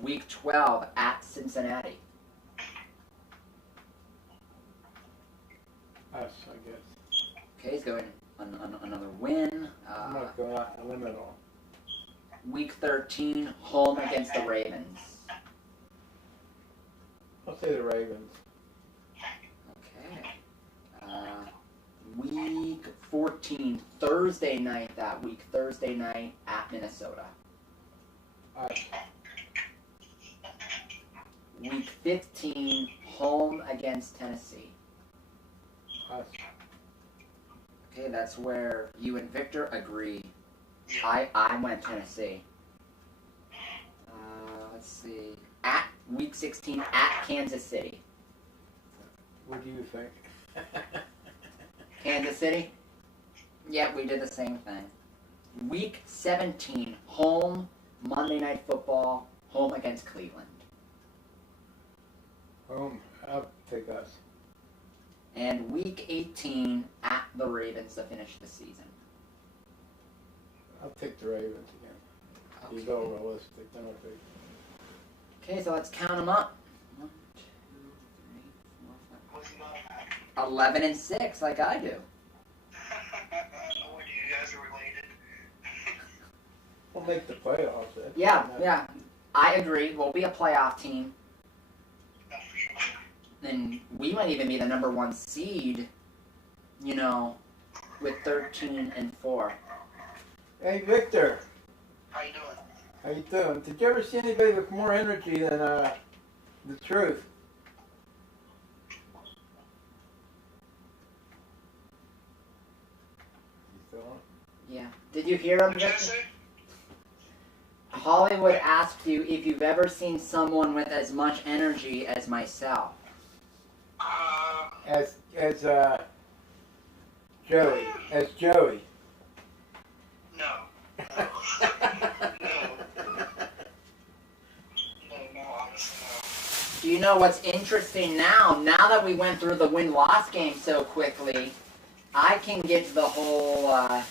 Week 12 at Cincinnati. Us, I guess. Okay, he's going another win. I'm not going out on a limb at all. Week 13, home against the Ravens. I'll say the Ravens. Okay. Week 14, Thursday night that week. Thursday night at Minnesota. Us. Week 15, home against Tennessee. Us. Okay, that's where you and Victor agree. I went Tennessee. Let's see. At week 16 at Kansas City. What do you think? Kansas City? Yeah, we did the same thing. Week 17, home, Monday Night Football, home against Cleveland. I'll take us. And week 18, at the Ravens to finish the season. I'll take the Ravens again. You Okay. go realistic, then I'll take. Okay, so let's count them up. 1, 2, 3, 4, What's he not 5. 11 and 6, like I do. No wonder you guys are related. We'll make the playoffs. Yeah. I agree. We'll be a playoff team. That's for sure. And we might even be the number 1 seed, you know, with 13-4. Hey, Victor. How you doing? How you doing? Did you ever see anybody with more energy than the Truth? You still on? Yeah. Did you hear him? What'd you say? Hollywood asked you if you've ever seen someone with as much energy as myself. As Joey. As Joey. No. No. No, honestly, no. Do you know what's interesting now? Now that we went through the win-loss game so quickly, I can get the whole, I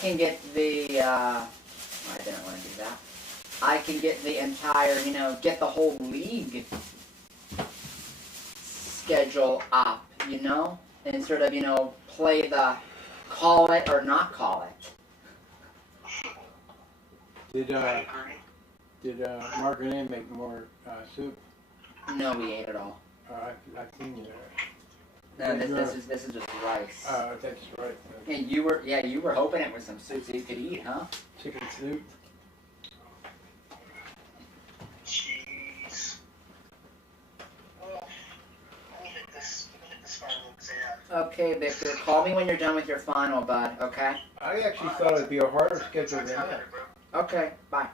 can get the, I didn't want to do that. I can get the entire, get the whole league schedule up, and sort of, play the call it or not call it. Did Margaret make more soup? No, we ate it all. I seen you No, this is just rice. that's right. And you were hoping it was some soup so you could eat, huh? Chicken soup. Jeez. Well, let me hit this final exam. Okay, Victor, call me when you're done with your final, bud, okay? I actually thought it'd be a harder schedule than Talk to you that. later, bro. Okay, bye.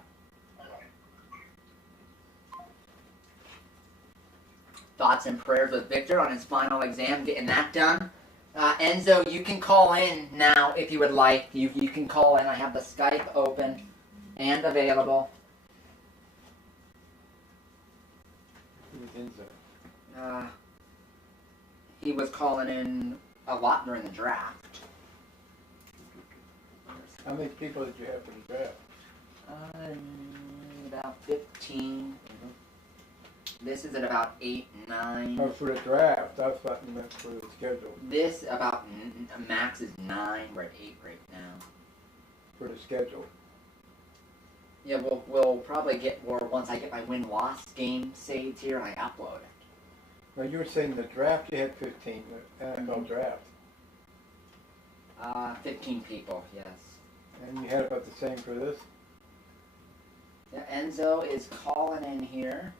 Thoughts and prayers with Victor on his final exam, getting that done. Enzo, you can call in now if you would like. You can call in. I have the Skype open and available. Who's Enzo? He was calling in a lot during the draft. How many people did you have for the draft? About 15. This is at about 8, 9. Oh, for the draft. I thought you meant for the schedule. This about max is 9. We're at 8 right now. For the schedule. Yeah, we'll probably get more once I get my win-loss game saved here and I upload it. Now you were saying the draft you had 15, the NFL draft. 15 people, yes. And you had about the same for this? Yeah, Enzo is calling in here.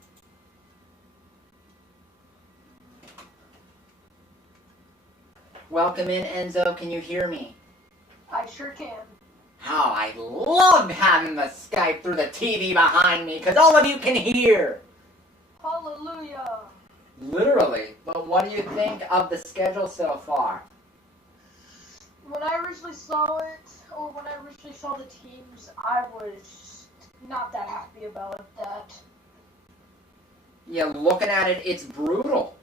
Welcome in, Enzo. Can you hear me? I sure can. How I love having the Skype through the TV behind me, because all of you can hear. Hallelujah. Literally. But what do you think of the schedule so far? When I originally saw it, or when I originally saw the teams, I was not that happy about that. Yeah, looking at it, it's brutal.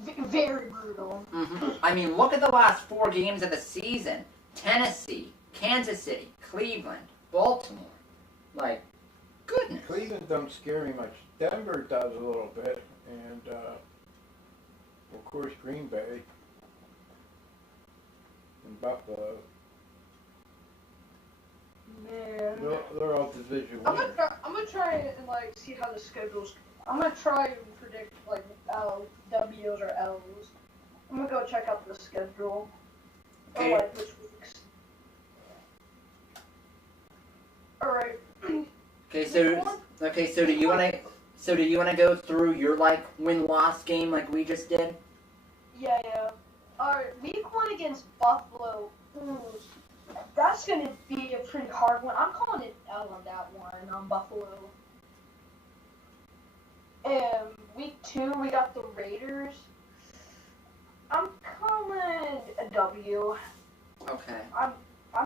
Very brutal. I mean, look at the last 4 games of the season. Tennessee, Kansas City, Cleveland, Baltimore. Like, goodness. Cleveland don't scare me much. Denver does a little bit. And, of course, Green Bay. And Buffalo. Man. They're all division I'm winners. gonna try and see how the schedule's. I'm gonna try and predict W's or L's. I'm gonna go check out the schedule. Okay. Or which weeks. All right. Okay, so do you want to go through your win-loss game like we just did? Yeah. Alright, week 1 against Buffalo. That's gonna be a pretty hard one. I'm calling it L on that one, on Buffalo. And week 2, we got the Raiders. I'm calling a W. Okay. I'm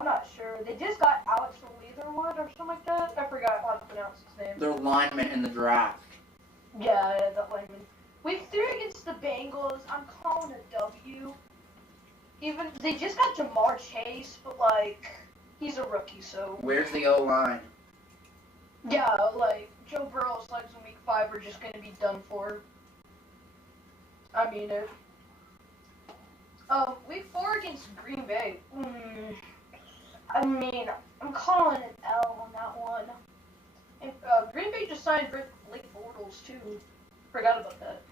not sure. They just got Alex Leatherwood or something like that. I forgot how to pronounce his name. Their lineman in the draft. Yeah, that lineman. Week 3 against the Bengals, I'm calling a W. Even they just got Jamar Chase, but he's a rookie, so Where's the O-line? yeah, Joe Burrow's legs in week 5 are just gonna be done for. I mean it. Week 4 against Green Bay. I'm calling an L on that one. And Green Bay just signed Blake Bortles too. Forgot about that.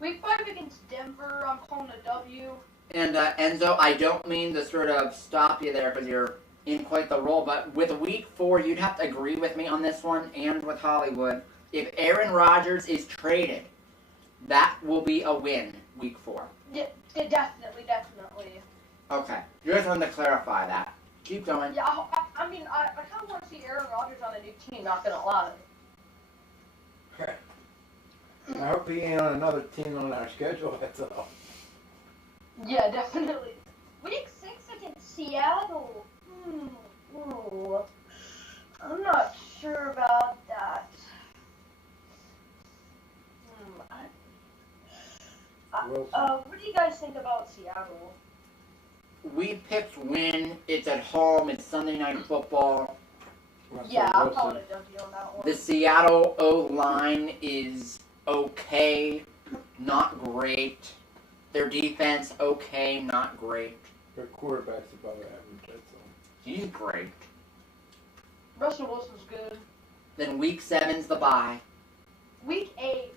Week 5 against Denver, I'm calling a W. And Enzo, I don't mean to sort of stop you there because you're in quite the role, but with Week 4, you'd have to agree with me on this one and with Hollywood. If Aaron Rodgers is traded, that will be a win, Week 4. Yeah, definitely. Okay, just wanted to clarify that. Keep going. Yeah, I mean, I kind of want to see Aaron Rodgers on a new team, not gonna lie. I hope he ain't on another team on our schedule, that's all. Yeah, definitely. Week 6 against Seattle. Ooh. I'm not sure about that. What do you guys think about Seattle? We picked win. It's at home. It's Sunday Night Football. Yeah, I'm calling a W on that one. The Seattle O-line is okay, not great. Their defense, okay, not great. Their quarterback's above average, that's all. He's great. Russell Wilson's good. Then Week 7's the bye. Week 8,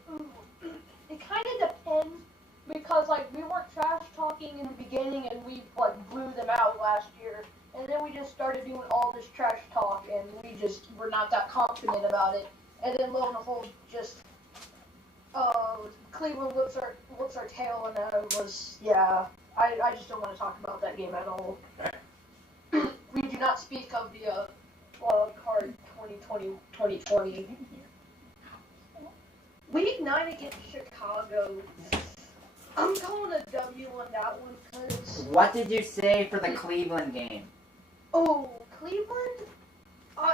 it kind of depends because we weren't trash talking in the beginning and we blew them out last year, and then we just started doing all this trash talk and we just were not that confident about it, and then lo and behold, just Cleveland whips our tail, and that was I just don't want to talk about that game at all. We do not speak of the wild card 2020. Week 9 against Chicago. I'm calling a W on that one because... What did you say for the Cleveland game? Oh, Cleveland?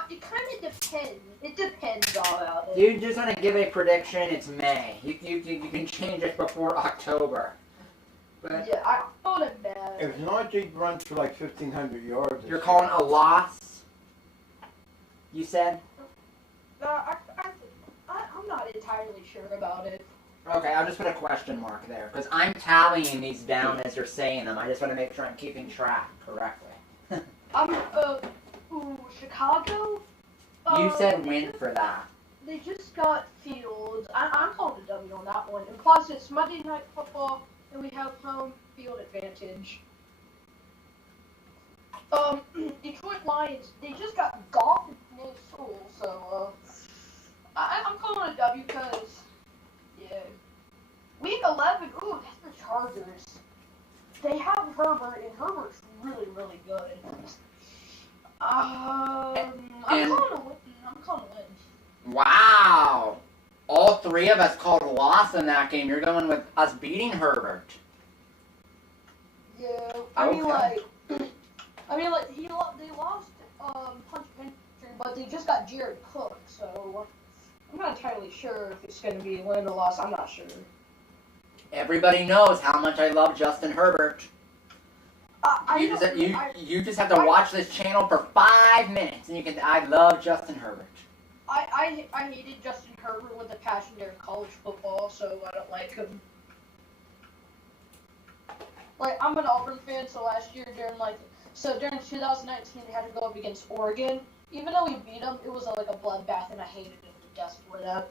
It kind of depends. It depends all about it. You just want to give a prediction, it's May. You can change it before October. But Yeah, I called it bad. If Najee runs for 1,500 yards... you're calling a loss? You said? I'm not entirely sure about it. Okay, I'll just put a question mark there, because I'm tallying these down as you're saying them. I just want to make sure I'm keeping track correctly. Chicago? You said win for that. They just got Fields. I'm calling a W on that one. And plus, it's Monday Night Football, and we have home field advantage. Detroit Lions, they just got Goff and Nate Sewell, so, I'm calling a W because, Week 11, that's the Chargers. They have Herbert, and Herbert's really, really good. I'm calling a win. Wow! All three of us called a loss in that game. You're going with us beating Herbert. Yeah, they lost Punch Pincher, but they just got Jared Cook, so I'm not entirely sure if it's going to be a win or loss. I'm not sure. Everybody knows how much I love Justin Herbert. You just have to watch this channel for 5 minutes, and you can. I love Justin Herbert. I hated Justin Herbert with a passion during college football, so I don't like him. I'm an Auburn fan, so last year during 2019 they had to go up against Oregon. Even though we beat them, it was a bloodbath, and I hated him to death for that.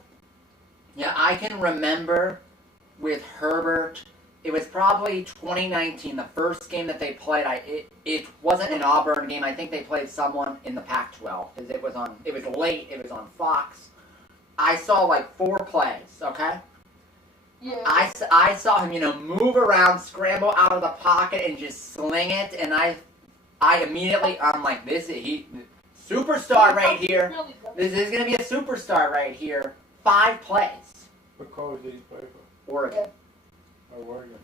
Yeah, I can remember with Herbert. It was probably 2019, the first game that they played. It wasn't an Auburn game. I think they played someone in the Pac-12 because it was late. It was on Fox. I saw 4 plays. Okay. Yeah. I saw him, move around, scramble out of the pocket, and just sling it. And I immediately, I'm like, superstar right here. This is gonna be a superstar right here. 5 plays. What college did he play for? Oregon. Oregon.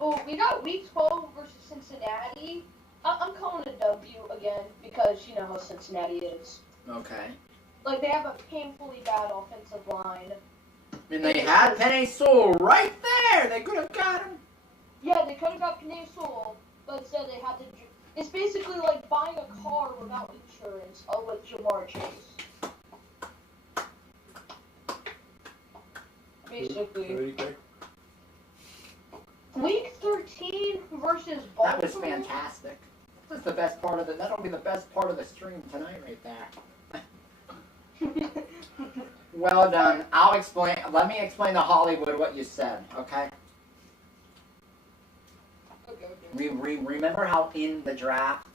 Oh, we got Week 12 versus Cincinnati. I'm calling a W again because you know how Cincinnati is. Okay. They have a painfully bad offensive line. And they had Penei Sewell right there. They could have got him. Yeah, they could have got Penei Sewell, but instead they had to. It's basically like buying a car without insurance with Jamar Chase. Basically. Week 13 versus Baltimore. That was fantastic. That's the best part of that'll be the best part of the stream tonight right there. Well done. I'll explain. Let me explain to Hollywood what you said, okay? Okay. Remember how in the draft,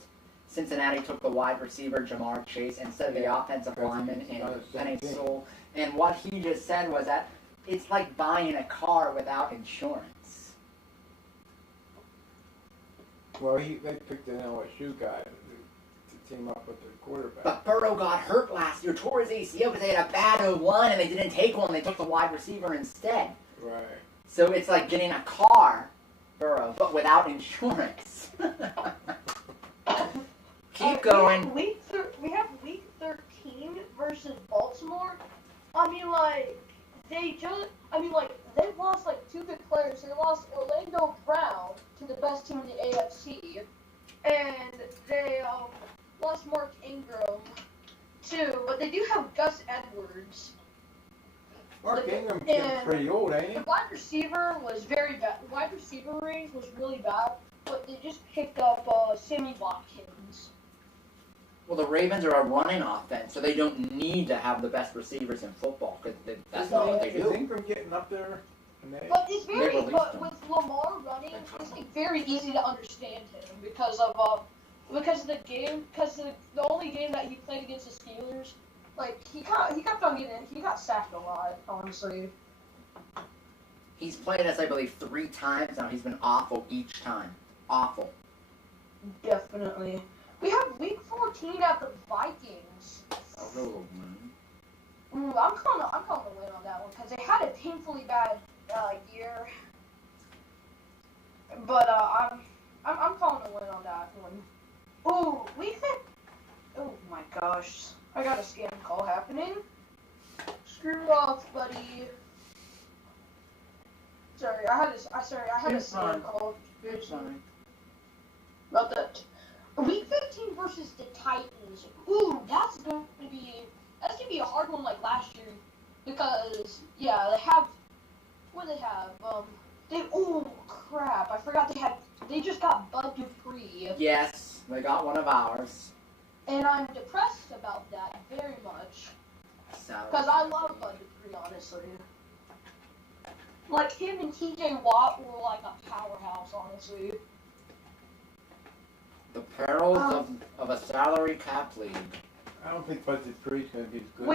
Cincinnati took the wide receiver Jamar Chase instead of the offensive lineman in Penny Sewell? And what he just said was that it's like buying a car without insurance. Well, they picked an LSU guy to team up with the quarterback. But Burrow got hurt last year, tore his ACL because they had a bad O-line and they didn't take one. They took the wide receiver instead. Right. So it's like getting a car, Burrow, but without insurance. Keep going. We have week 13 versus Baltimore. I mean, like, they lost, like, 2 good players. They lost Orlando Brown to the best team in the AFC. And they lost Mark Ingram, too. But they do have Gus Edwards. Mark Ingram's getting pretty old, ain't he? The wide receiver was very bad. The wide receiver range was really bad. But they just picked up Sammy Watkins. Well, the Ravens are a running offense, so they don't need to have the best receivers in football because that's not what they Is do. Ingram getting up there? But it's very, him. with Lamar running, it's like very easy to understand him because of the game, the only game that he played against the Steelers, like he kept on he got sacked a lot, honestly. He's played us, I believe, 3 times now. He's been awful each time. Awful. Definitely. We have week 14 at the Vikings. Oh, man. Ooh, I'm calling a win on that one because they had a painfully bad year. But I'm calling a win on that one. Ooh, oh my gosh, I got a scam call happening. Screw off, buddy. Sorry, I had a scam call. It's fine. About that. Week 15 versus the Titans. Ooh, that's gonna be a hard one like last year because they have oh crap, I forgot they just got Bud Dupree. Yes, they got one of ours. And I'm depressed about that very much. So. Because I love Bud Dupree, honestly. Like him and TJ Watt were like a powerhouse, honestly. The perils of a salary cap league. I don't think Bud Dupree's going to be as good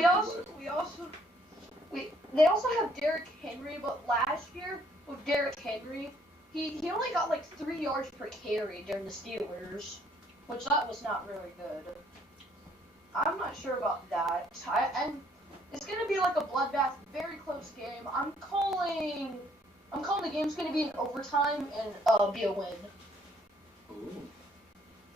They also have Derrick Henry, but last year with Derrick Henry, he only got like 3 yards per carry during the Steelers, which that was not really good. I'm not sure about that. And it's gonna be like a bloodbath, very close game. I'm calling the game's gonna be in overtime and be a win. Ooh.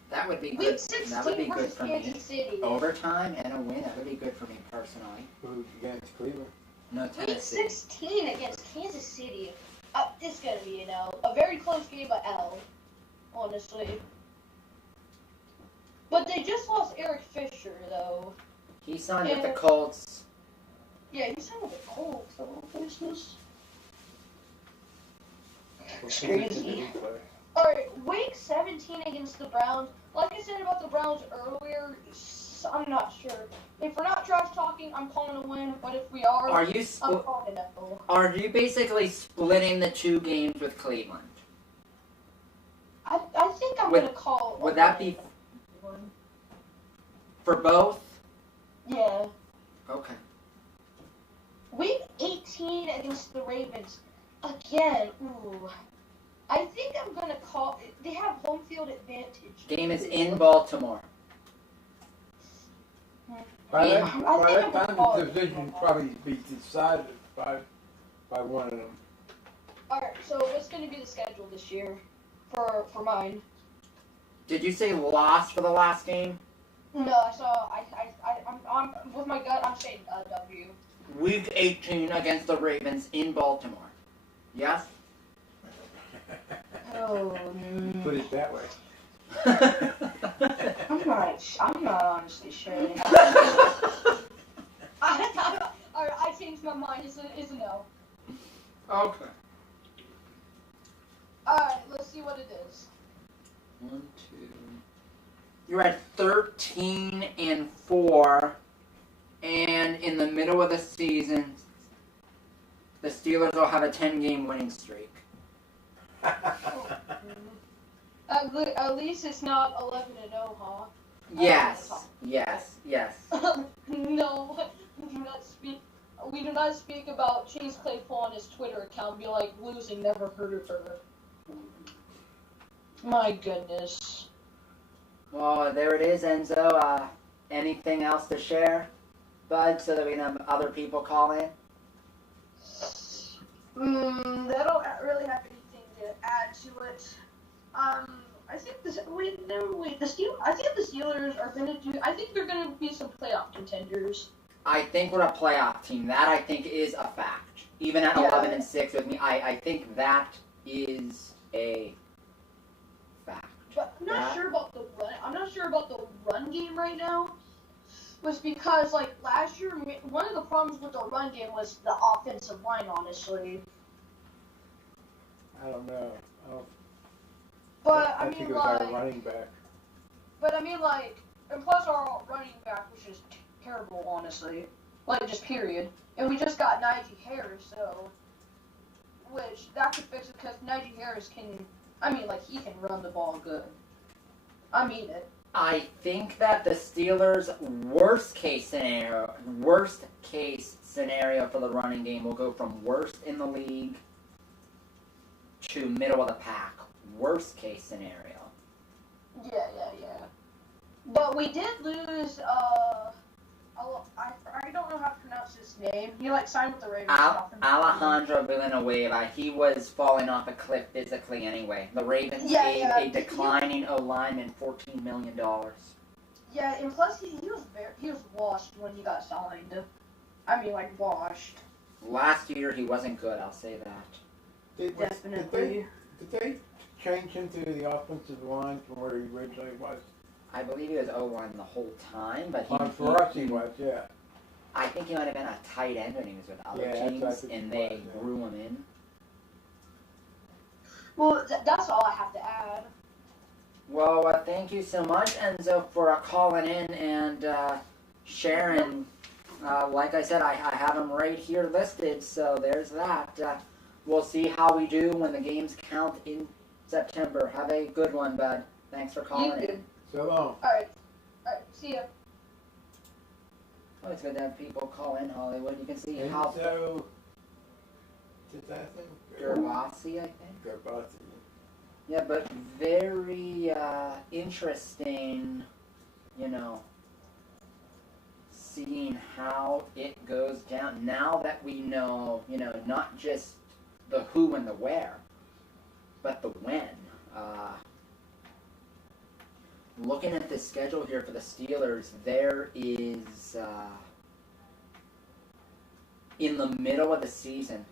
That would be good. Week 16 that would be good versus for Kansas me. City. Overtime and a win. That would be good for me personally. Who's against Cleveland? No, Week Tennessee. 16 against Kansas City. It's gonna be an L. A very close game, but L. Honestly. But they just lost Eric Fisher, though. He signed with the Colts. Yeah, he signed with the Colts. So what is this? It's crazy. Alright, week 17 against the Browns. Like I said about the Browns earlier, I'm not sure. If we're not trash talking, I'm calling a win. But if we are, I'm calling an L. Are you basically splitting the 2 games with Cleveland? I think I'm gonna call. Would that be for both? Yeah. Okay. Week 18 against the Ravens. Again, ooh. I think I'm going to call. They have home field advantage. Game is in Baltimore. By that time, the division probably be decided by one of them. Alright, so what's going to be the schedule this year for mine? Did you say loss for the last game? No, I'm with my gut, I'm saying W. Week 18 against the Ravens in Baltimore. Yes? Oh, Put it that way. I'm not honestly sure. I changed my mind. It's a no. Okay. Alright, let's see what it is. 1, 2. You're at 13-4, And in the middle of the season, the Steelers will have a 10-game winning streak. At least it's not 11-0, huh? Yes. No, we do not speak about Chase Claypool on his Twitter account and be like, losing never hurt her. My goodness. Well, there it is, Enzo. Anything else to share, bud, so that we can have other people call in? I don't really have anything to add to it. I think the Steelers are gonna do. I think they're gonna be some playoff contenders. I think we're a playoff team. That I think is a fact. Even at 11-6 with me, I think that is a fact. But I'm not sure about the run. I'm not sure about the run game right now. Was because like last year, one of the problems with the run game was the offensive line. Honestly. I don't know. But I think it was our running back. But I mean, like, and plus our running back was just terrible, honestly. Like, just period. And we just got Najee Harris, so, which that could fix it because Najee Harris can. I mean, like, he can run the ball good. I mean it. I think that the Steelers' worst case scenario for the running game will go from worst in the league to middle of the pack. Worst case scenario. Yeah. But we did lose, I don't know how to pronounce his name. He, like, signed with the Ravens. Alejandro Villanueva. He was falling off a cliff physically anyway. The Ravens gave a declining O-lineman $14 million. Yeah, and plus he was washed when he got signed. I mean, like, washed. Last year he wasn't good, I'll say that. Definitely. Did they change him to the offensive line from where he originally was? I believe he was O-line the whole time, but For us he was, yeah. I think he might have been a tight end when he was with other teams, and they grew him in. Well, that's all I have to add. Well, thank you so much, Enzo, for calling in and sharing. Like I said, I have them right here listed, so there's that. We'll see how we do when the games count in September. Have a good one, bud. Thanks for calling in. So long. All right. See ya. Oh, it's good to have people call in, Hollywood. You can see And how so, did that thing? Gervasi, I think. Gervasi. Yeah, but very interesting, seeing how it goes down. Now that we know, not just the who and the where, but the when. Looking at the schedule here for the Steelers, there is, in the middle of the season,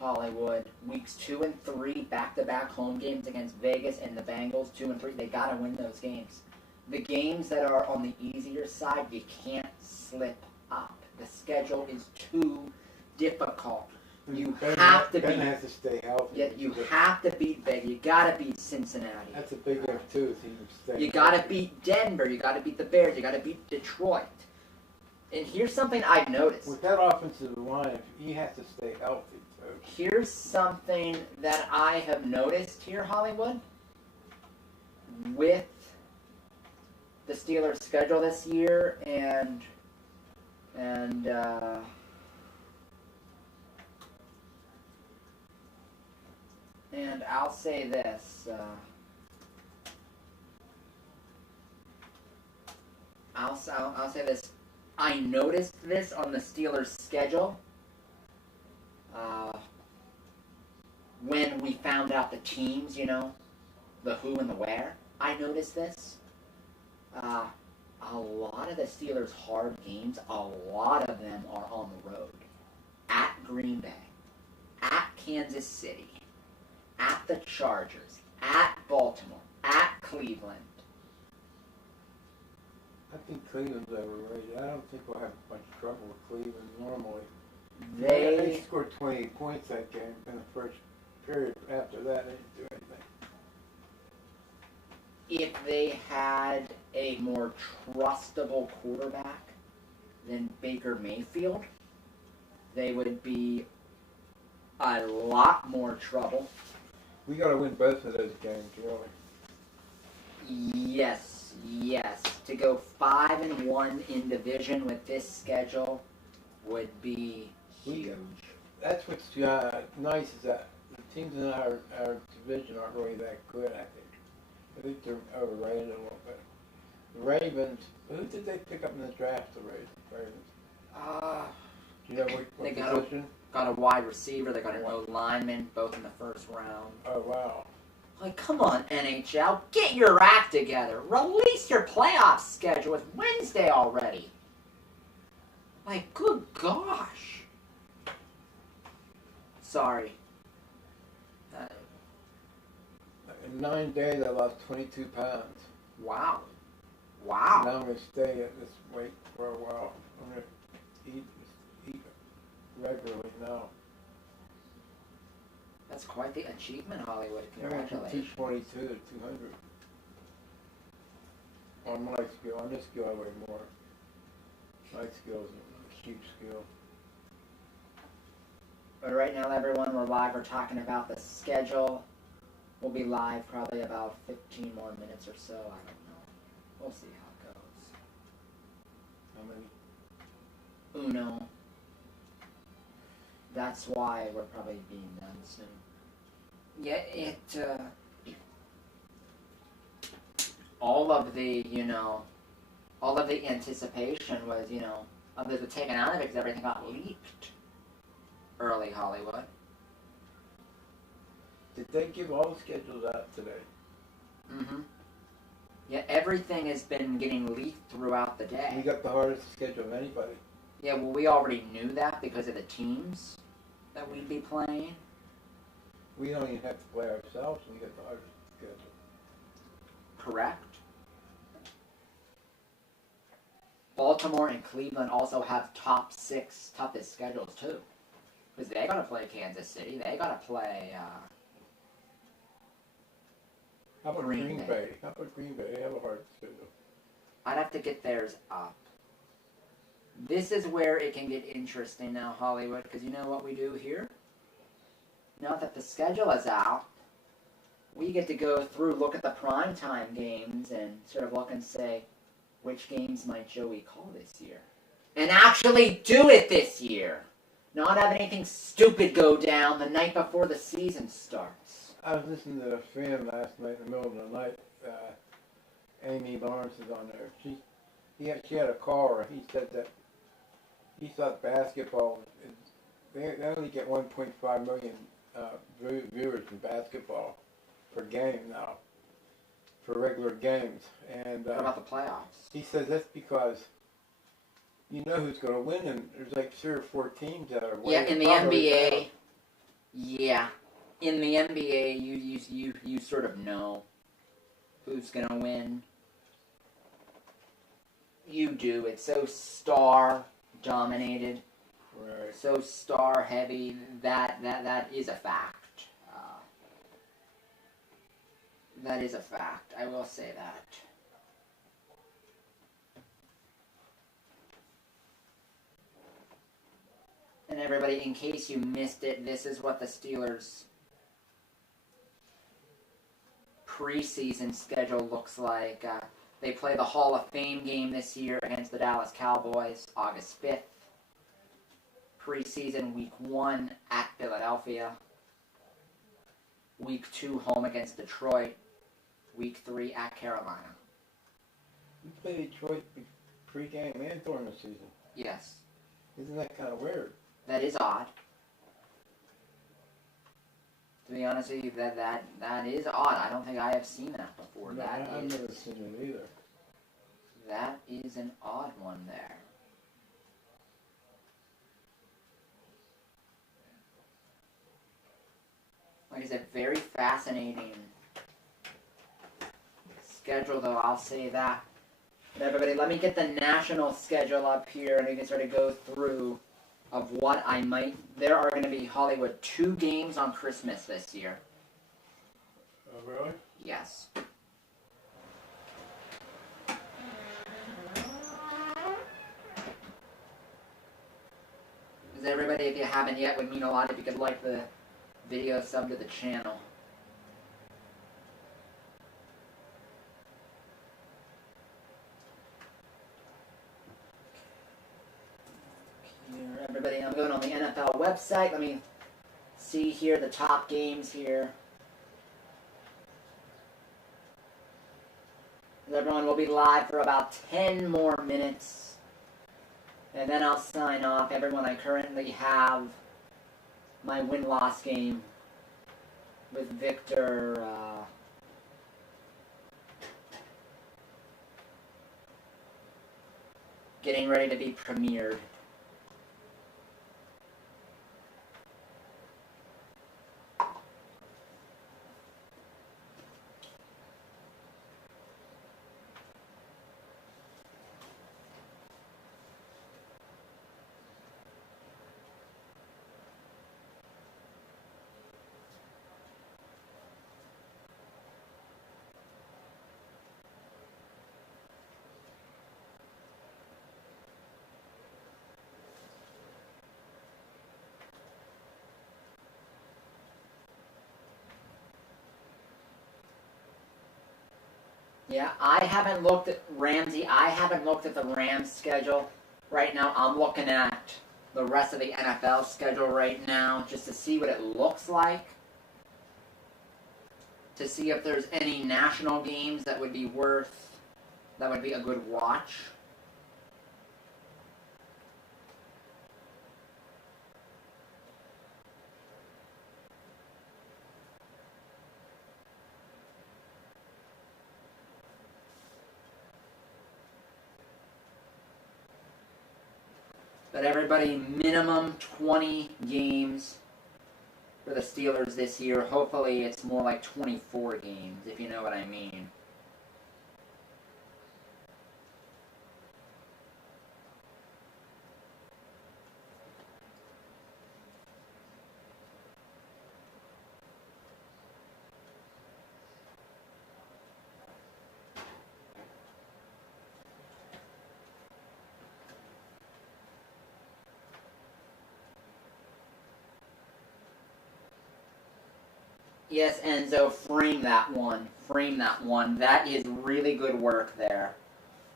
Hollywood, weeks 2 and 3, back-to-back home games against Vegas and the Bengals, 2 and 3. They got to win those games. The games that are on the easier side, you can't slip up. The schedule is too difficult. You have to Ben has to stay healthy. Yeah, you have to beat Vegas. You got to beat Cincinnati. That's a big if too. You got to beat Denver. You got to beat the Bears. You got to beat Detroit. And here's something I've noticed. With that offensive line, he has to stay healthy. So. Here's something that I have noticed here, Hollywood, with the Steelers' schedule this year, and I'll say this. I'll say this. I noticed this on the Steelers' schedule when we found out the teams, the who and the where. I noticed this. A lot of the Steelers' hard games, a lot of them are on the road. At Green Bay, at Kansas City, at the Chargers, at Baltimore, at Cleveland. I think Cleveland's overrated. I don't think we'll have much trouble with Cleveland normally. They scored 28 points that game in the first period. After that, they didn't do anything. If they had a more trustable quarterback, than Baker Mayfield, they would be a lot more trouble. We got to win both of those games, really. Yes. To go 5-1 in division with this schedule would be huge. That's what's nice is that the teams in our division aren't really that good, I think. I think they're overrated a little bit. The Ravens, who did they pick up in the draft, the Ravens? Do you know what They position? got a wide receiver, they got an O-lineman, both in the first round. Oh, wow. Like, come on, NHL, get your act together. Release your playoff schedule. It's Wednesday already. Like, good gosh. Sorry. In 9 days, I lost 22 pounds. Wow. Now I'm going to stay at this weight for a while. I'm going to eat regularly now. That's quite the achievement, Hollywood. I went from Congratulations. 222 to 200. On my skill. On this skill, I weigh more. My skill is a huge skill. But right now, everyone, we're live. We're talking about the schedule. We'll be live probably about 15 more minutes or so. I don't know. We'll see how it goes. How many? Uno. That's why we're probably being done soon. Yeah, all of the anticipation was, of it was taken out of it because everything got leaked early, Hollywood. Did they give all the schedules out today? Mm-hmm. Yeah, everything has been getting leaked throughout the day. We got the hardest schedule of anybody. Yeah, well, we already knew that because of the teams that we'd be playing. We don't even have to play ourselves when we get the hardest schedule. Correct. Baltimore and Cleveland also have top 6 toughest schedules too. Because they got to play Kansas City. They got to play... How about Green Green Bay. Bay? How about Green Bay? They have a hard schedule. I'd have to get theirs up. This is where it can get interesting now, Hollywood, because you know what we do here? Now that the schedule is out, we get to go through, look at the primetime games, and sort of look and say, which games might Joey call this year? And actually do it this year! Not have anything stupid go down the night before the season starts. I was listening to a friend last night in the middle of the night. Amy Lawrence is on there. She had a caller. He said that he thought basketball, they only get 1.5 million viewers in basketball per game now, for regular games. And What about the playoffs? he says that's because you know who's going to win, and there's like 3 or 4 teams that are way Yeah, in the above NBA, everybody yeah. In the NBA, you sort of know who's going to win. You do. It's so star-dominated, Right. so star-heavy, that is a fact. That is a fact. I will say that. And everybody, in case you missed it, this is what the Steelers' preseason schedule looks like. They play the Hall of Fame game this year against the Dallas Cowboys, August 5th. Preseason week 1 at Philadelphia. Week 2 home against Detroit. Week 3 at Carolina. We play Detroit pre-game and during the season. Yes. Isn't that kind of weird? That is odd. To be honest with you, that is odd. I don't think I have seen that before. No, I've never seen it either. That is an odd one there. Like I said, very fascinating schedule, though, I'll say that. But everybody, let me get the national schedule up here, and we can sort of go through of what I might... There are going to be, Hollywood, 2 games on Christmas this year. Oh, really? Yes. Because everybody, if you haven't yet, would mean a lot if you could like the video, sub to the channel. Here, everybody, I'm going on the NFL website. Let me see here the top games here. Everyone will be live for about 10 more minutes. And then I'll sign off. Everyone, I currently have my win-loss game with Victor. Getting ready to be premiered. Yeah, I haven't looked at Ramsey. I haven't looked at the Rams schedule right now. I'm looking at the rest of the NFL schedule right now just to see what it looks like. To see if there's any national games that would be a good watch. But everybody, minimum 20 games for the Steelers this year. Hopefully it's more like 24 games, if you know what I mean. Yes, Enzo, frame that one. Frame that one. That is really good work there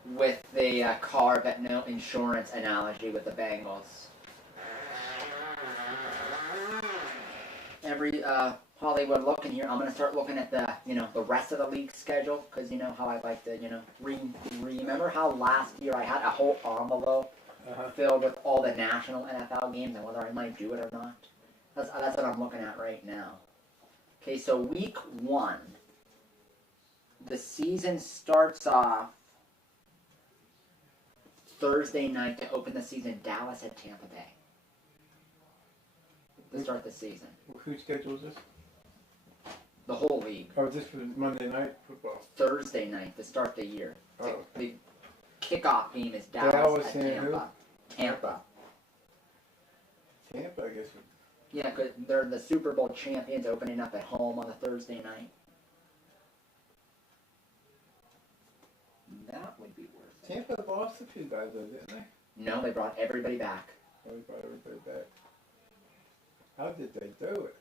with the car but no insurance analogy with the Bengals. Every Hollywood looking here, I'm going to start looking at the, the rest of the league schedule, because you know how I like to, remember how last year I had a whole envelope filled with all the national NFL games and whether I might do it or not? That's what I'm looking at right now. Okay, so week 1, the season starts off Thursday night to open the season, Dallas at Tampa Bay. To start the season. Whose schedule is this? The whole league. Oh, this was Monday Night Football. Thursday night to start the year. Oh. The kickoff game is Dallas at Tampa. Tampa. Tampa, I guess. Yeah, because they're the Super Bowl champions opening up at home on a Thursday night. That would be worth it. Tampa lost a few guys, though, didn't they? No, they brought everybody back. Oh, they brought everybody back. How did they do it?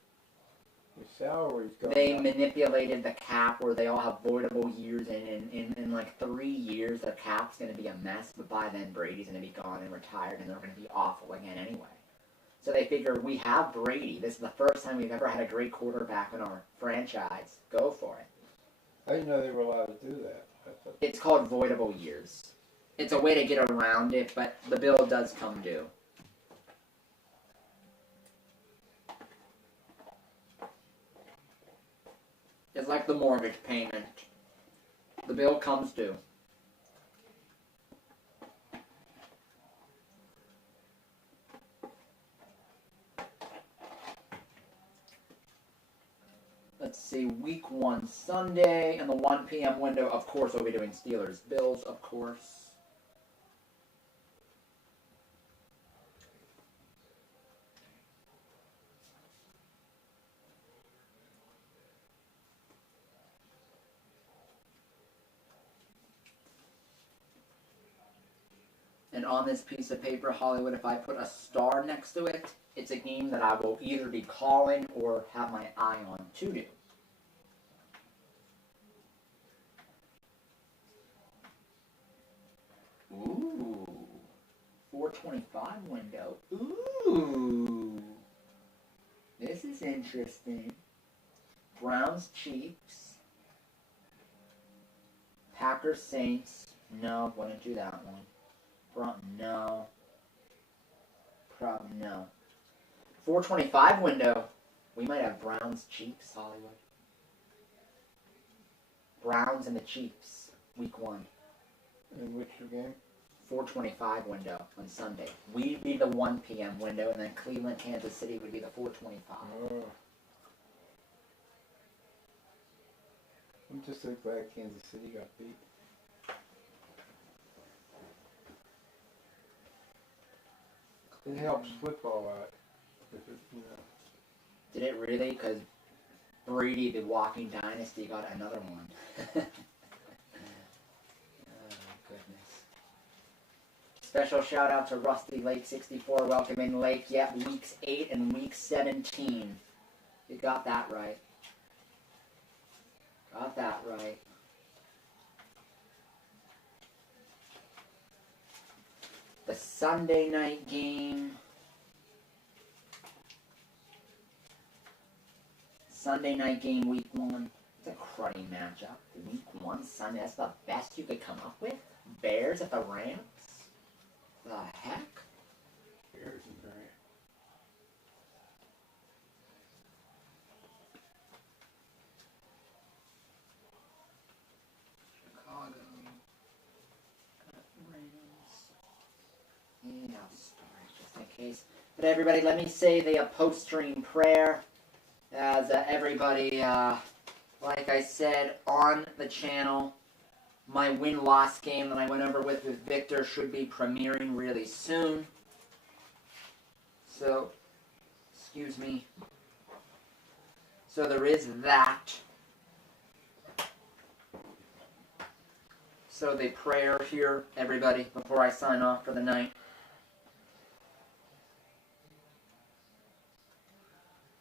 Your salaries going They up. manipulated the cap where they all have voidable years, and in like 3 years, the cap's going to be a mess, but by then Brady's going to be gone and retired, and they're going to be awful again anyway. So they figure, we have Brady. This is the first time we've ever had a great quarterback in our franchise. Go for it. I didn't know they were allowed to do that. It's called voidable years. It's a way to get around it, but the bill does come due. It's like the mortgage payment. The bill comes due. Let's see, week 1 Sunday, and the 1 p.m. window, of course, we'll be doing Steelers Bills, of course. And on this piece of paper, Hollywood, if I put a star next to it, it's a game that I will either be calling or have my eye on to do. Ooh. 425 window. Ooh. This is interesting. Browns Chiefs. Packers Saints. No, wouldn't do that one. No. Probably no. 425 window. We might have Browns Chiefs, Hollywood. Browns and the Chiefs. Week 1. And which game? 425 window on Sunday. We'd be the 1 p.m. window, and then Cleveland, Kansas City would be the 425. Oh. I'm just so glad Kansas City got beat. It helps football out. If it, you know. Did it really? Because Brady, the Walking Dynasty, got another one. Oh, goodness. Special shout out to Rusty Lake 64, welcoming Lake. Yep, weeks 8 and week 17. You got that right. Got that right. The Sunday night game. Sunday night game, week 1. It's a cruddy matchup. Week 1 Sunday. That's the best you could come up with. Bears at the Rams. The heck? Bears and Rams. Chicago. Yeah, I'll start just in case. But everybody, let me say the post-stream prayer as everybody, like I said, on the channel, my win-loss game that I went over with Victor should be premiering really soon. So, excuse me. So there is that. So the prayer here, everybody, before I sign off for the night.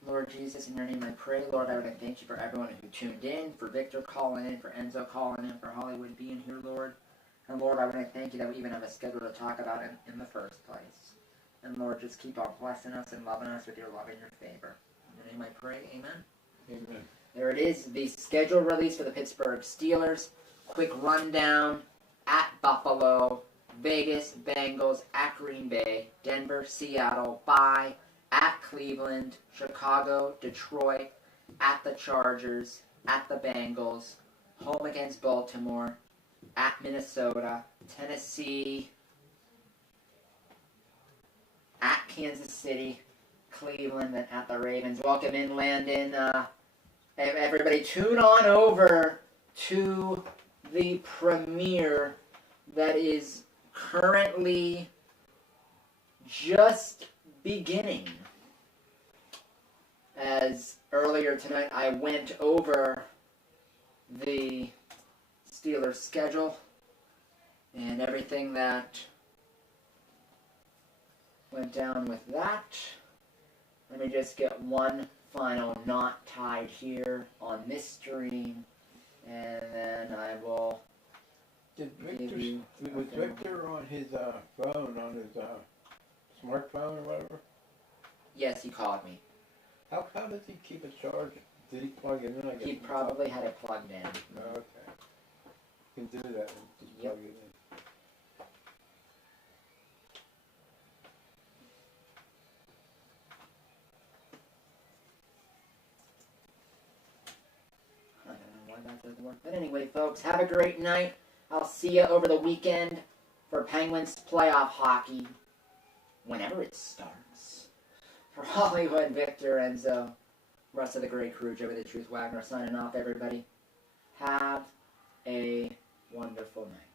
Lord Jesus, in your name I pray. Lord, I would thank you for everyone who tuned in, for Victor calling in, for Enzo calling in, for Hollywood being here, Lord. And Lord, I would thank you that we even have a schedule to talk about it in the first place. And Lord, just keep on blessing us and loving us with your love and your favor. In your name I pray, amen. Amen. There it is, the schedule release for the Pittsburgh Steelers. Quick rundown: at Buffalo, Vegas, Bengals, at Green Bay, Denver, Seattle, bye, at Cleveland, Chicago, Detroit, at the Chargers, at the Bengals, home against Baltimore, at Minnesota, Tennessee, at Kansas City, Cleveland, and at the Ravens. Welcome in, Landon. Everybody tune on over to the premiere that is currently just beginning. As earlier tonight I went over the Steelers schedule and everything that went down with that. Let me just get one final knot tied here on this stream, and then I will Did give you... was Victor on his phone, on his smartphone or whatever? Yes, he called me. How does he keep it charged? Did he plug it in? I guess He probably had it plugged in. Oh, okay. You can do that and just Yep. plug it in. I don't know why that doesn't work. But anyway, folks, have a great night. I'll see you over the weekend for Penguins playoff hockey, whenever it starts. For Hollywood, Victor, Enzo, rest of the great crew, Joey the Truth Wagner signing off, everybody. Have a wonderful night.